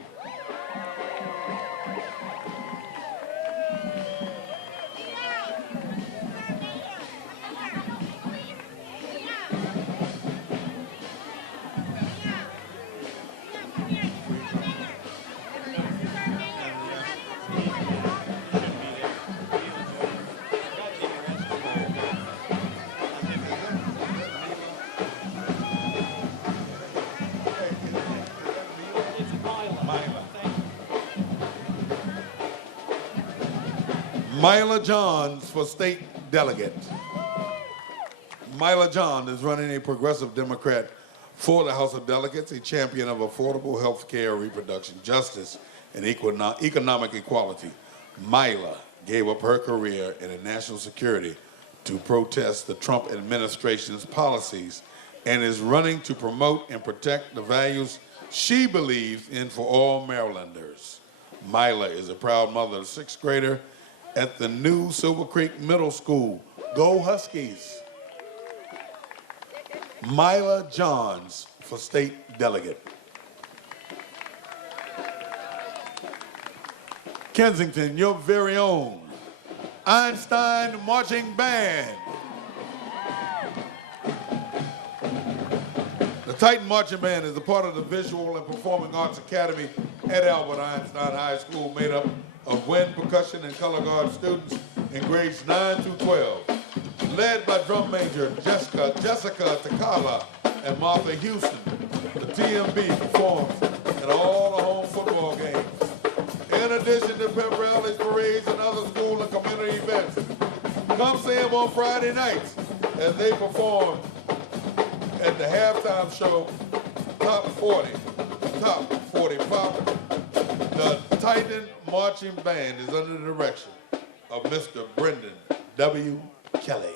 Myla Johns for state delegate. Myla John is running a progressive Democrat for the House of Delegates, a champion of affordable health care, reproduction justice, and economic equality. Myla gave up her career in national security to protest the Trump administration's policies and is running to promote and protect the values she believes in for all Marylanders. Myla is a proud mother of a sixth grader at the new Silver Creek Middle School. Go Huskies! Myla Johns for state delegate. Kensington, your very own Einstein Marching Band. The Titan Marching Band is a part of the Visual and Performing Arts Academy at Albert Einstein High School, made up of wind, percussion, and color guard students in grades 9 through 12. Led by drum major Jessica Takala and Martha Houston, the TMB performs in all the home football games. In addition to pep rallies, parades, and other school and community events, come see them on Friday nights as they perform at the halftime show, Top 40 Pop. The Titan Marching Band is under the direction of Mr. Brendan W. Kelly.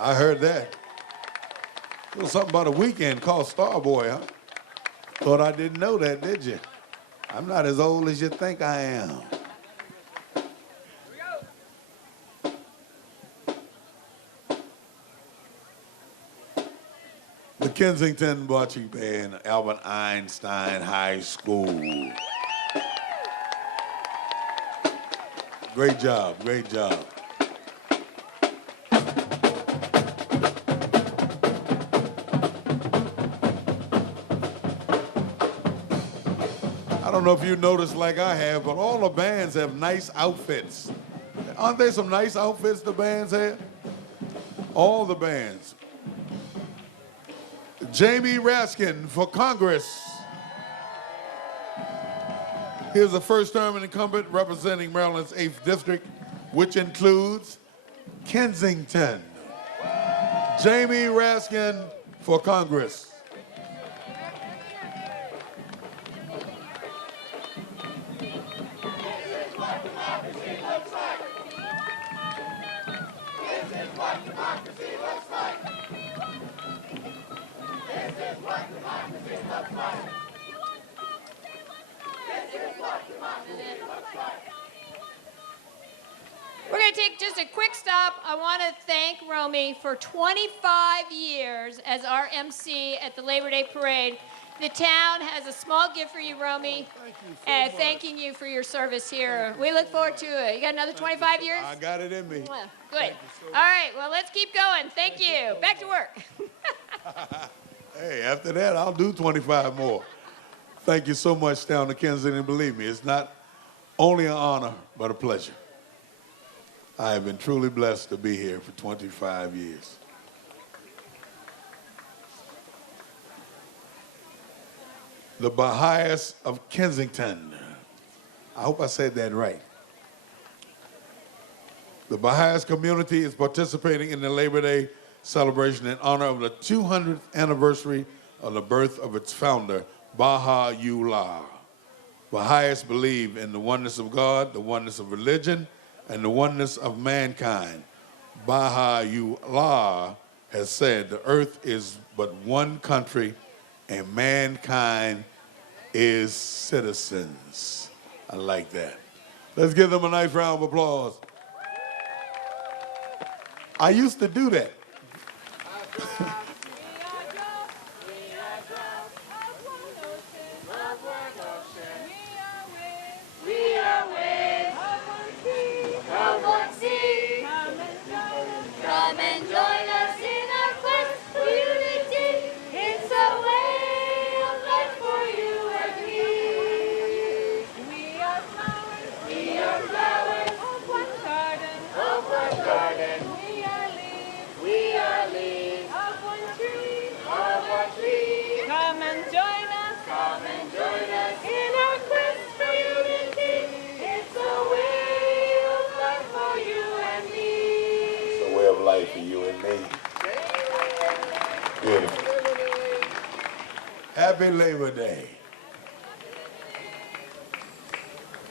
I heard that. There was something about a weekend called Starboy, huh? Thought I didn't know that, did you? I'm not as old as you think I am. The Kensington Marching Band, Albert Einstein High School. Great job, great job. I don't know if you noticed like I have, but all the bands have nice outfits. Aren't there some nice outfits the bands have? All the bands. Jamie Raskin for Congress. Here's a first-term incumbent representing Maryland's 8th District, which includes Kensington. Jamie Raskin for Congress. We're going to take just a quick stop. I want to thank Romy for 25 years as our MC at the Labor Day Parade. The town has a small gift for you, Romy, and thanking you for your service here. We look forward to it. You got another 25 years? I got it in me. Good. All right, well, let's keep going. Thank you. Back to work. Hey, after that, I'll do 25 more. Thank you so much, Town of Kensington. Believe me, it's not only an honor, but a pleasure. I have been truly blessed to be here for 25 years. The Baha'is of Kensington. I hope I said that right. The Baha'is community is participating in the Labor Day celebration in honor of the 200th anniversary of the birth of its founder, Baha'u'llah. Baha'is believe in the oneness of God, the oneness of religion, and the oneness of mankind. Baha'u'llah has said the earth is but one country and mankind is citizens. I like that. Let's give them a nice round of applause. I used to do that. Come and join us in our quest for unity. It's a way of life for you and me. We are flowers of one garden. We are leaves of one tree. Come and join us in our quest for unity. It's a way of life for you and me. It's a way of life for you and me. Beautiful. Happy Labor Day.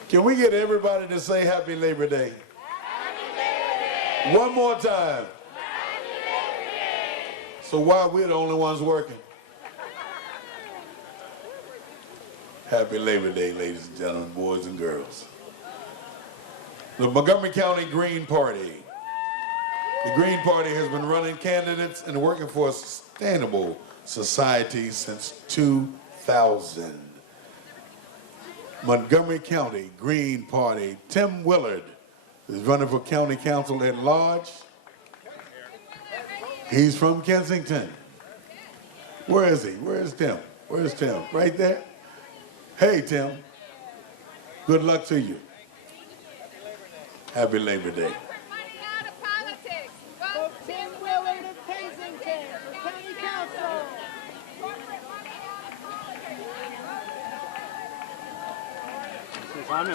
Can we get everybody to say Happy Labor Day? Happy Labor Day. One more time. Happy Labor Day. So why we're the only ones working? Happy Labor Day, ladies and gentlemen, boys and girls. The Montgomery County Green Party. The Green Party has been running candidates and working for a sustainable society since 2000. Montgomery County Green Party. Tim Willard is running for county council at large. He's from Kensington. Where is he? Where is Tim? Where is Tim? Right there? Hey, Tim. Good luck to you. Happy Labor Day. Tim Willard of Kensington for County Council.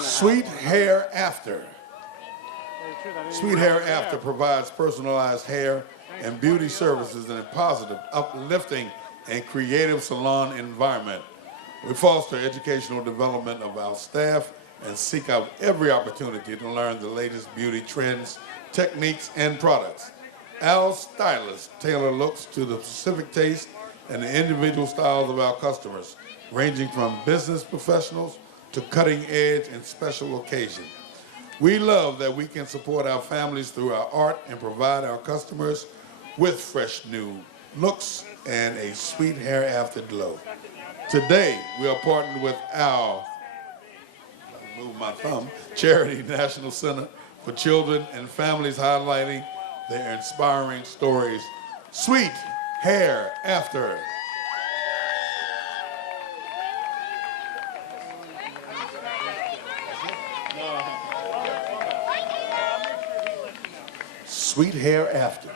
Sweet Hair After. Sweet Hair After provides personalized hair and beauty services in a positive, uplifting, and creative salon environment. We foster educational development of our staff and seek out every opportunity to learn the latest beauty trends, techniques, and products. Our stylists tailor looks to the specific taste and the individual styles of our customers, ranging from business professionals to cutting edge and special occasion. We love that we can support our families through our art and provide our customers with fresh new looks and a sweet hair after glow. Today, we are partnered with our, move my thumb, Charity National Center for Children and Families, highlighting their inspiring stories. Sweet Hair After. Sweet Hair After.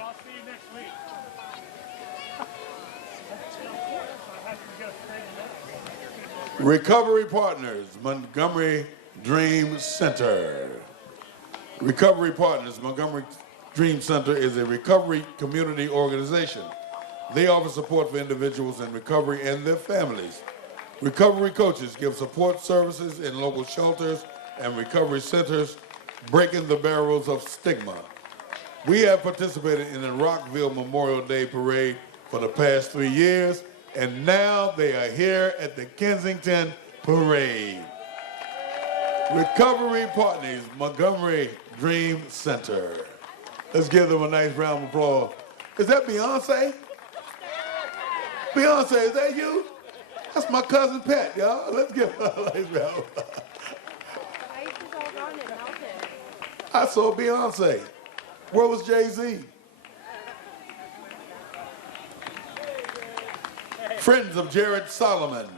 Recovery Partners, Montgomery Dream Center. Recovery Partners, Montgomery Dream Center is a recovery community organization. They offer support for individuals in recovery and their families. Recovery coaches give support services in local shelters and recovery centers, breaking the barriers of stigma. We have participated in the Rockville Memorial Day Parade for the past 3 years, and now they are here at the Kensington Parade. Recovery Partners, Montgomery Dream Center. Let's give them a nice round of applause. Is that Beyonce? Beyonce, is that you? That's my cousin Pat, y'all. Let's give her a nice round of applause. I saw Beyonce. Where was Jay-Z? Friends of Jared Solomon.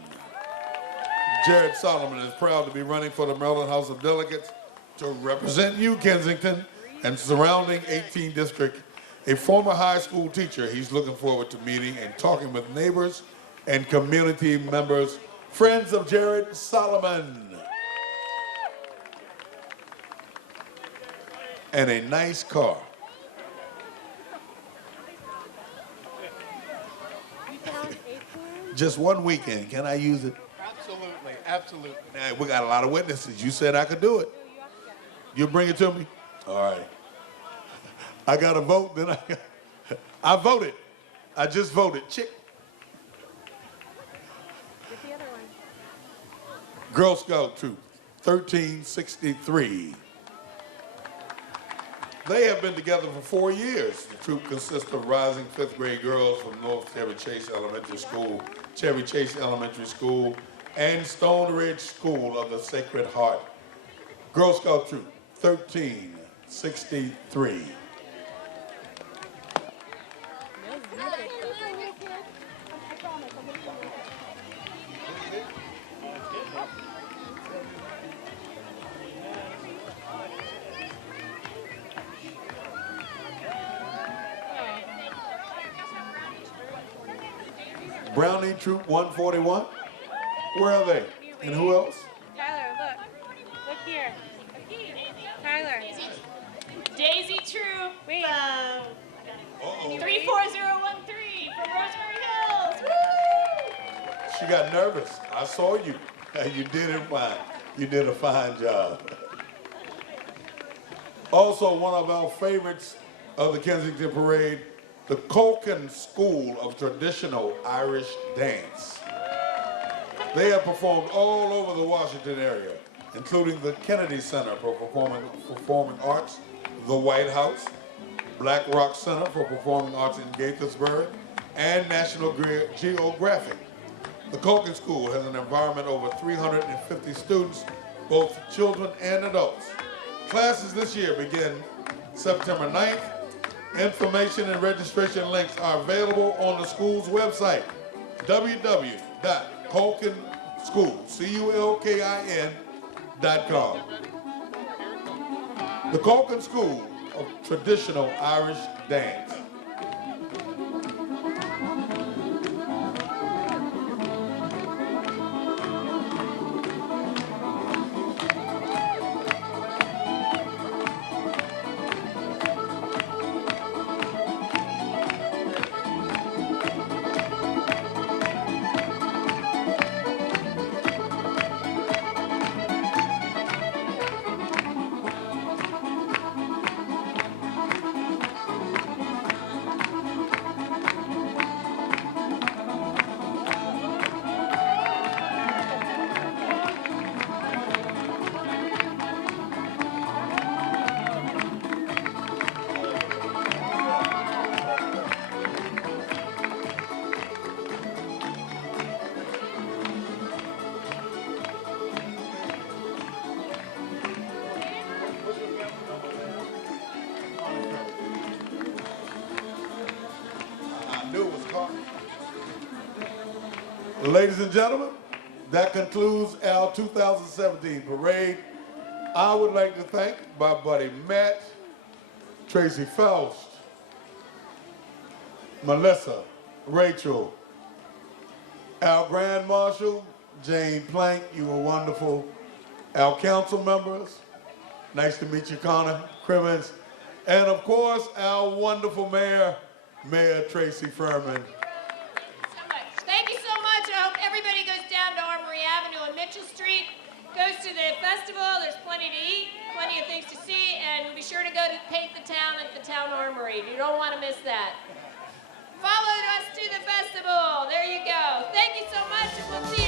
Jared Solomon is proud to be running for the Maryland House of Delegates to represent you, Kensington, and surrounding 18 district. A former high school teacher, he's looking forward to meeting and talking with neighbors and community members. Friends of Jared Solomon. And a nice car. Just one weekend, can I use it? Absolutely, absolutely. Now, we got a lot of witnesses. You said I could do it. You bring it to me? All right. I got to vote, then I voted. I just voted. Chick. Get the other one. Girl Scout Troop, 1363. They have been together for 4 years. The troop consists of rising fifth grade girls from North Chevy Chase Elementary School, and Stone Ridge School of the Sacred Heart. Girl Scout Troop, 1363. Brownie Troop 141. Where are they? And who else? Tyler, look. Look here. Tyler. Daisy Troop, Wait. 34013 from Rosemary Hills. Woo! She got nervous. I saw you. You did it fine. You did a fine job. Also, one of our favorites of the Kensington Parade, the Culkin School of Traditional Irish Dance. They have performed all over the Washington area, including the Kennedy Center for Performing Arts, the White House, Black Rock Center for Performing Arts in Gaithersburg, and National Geographic. The Culkin School has an environment over 350 students, both children and adults. Classes this year begin September 9th. Information and registration links are available on the school's website, www.culkinschool.com. The Culkin School of Traditional Irish Dance. Ladies and gentlemen, that concludes our 2017 parade. I would like to thank my buddy Matt, Tracy Faust, Melissa, Rachel, our Grand Marshal, Jane Plank, you were wonderful. Our council members, nice to meet you, Connor Crimmins, and of course, our wonderful mayor, Mayor Tracy Furman. Thank you so much. I hope everybody goes down to Armory Avenue and Mitchell Street, goes to the festival. There's plenty to eat, plenty of things to see, and be sure to go to Paint the Town at the Town Armory. You don't want to miss that. Follow us to the festival. There you go. Thank you so much, and we'll see you.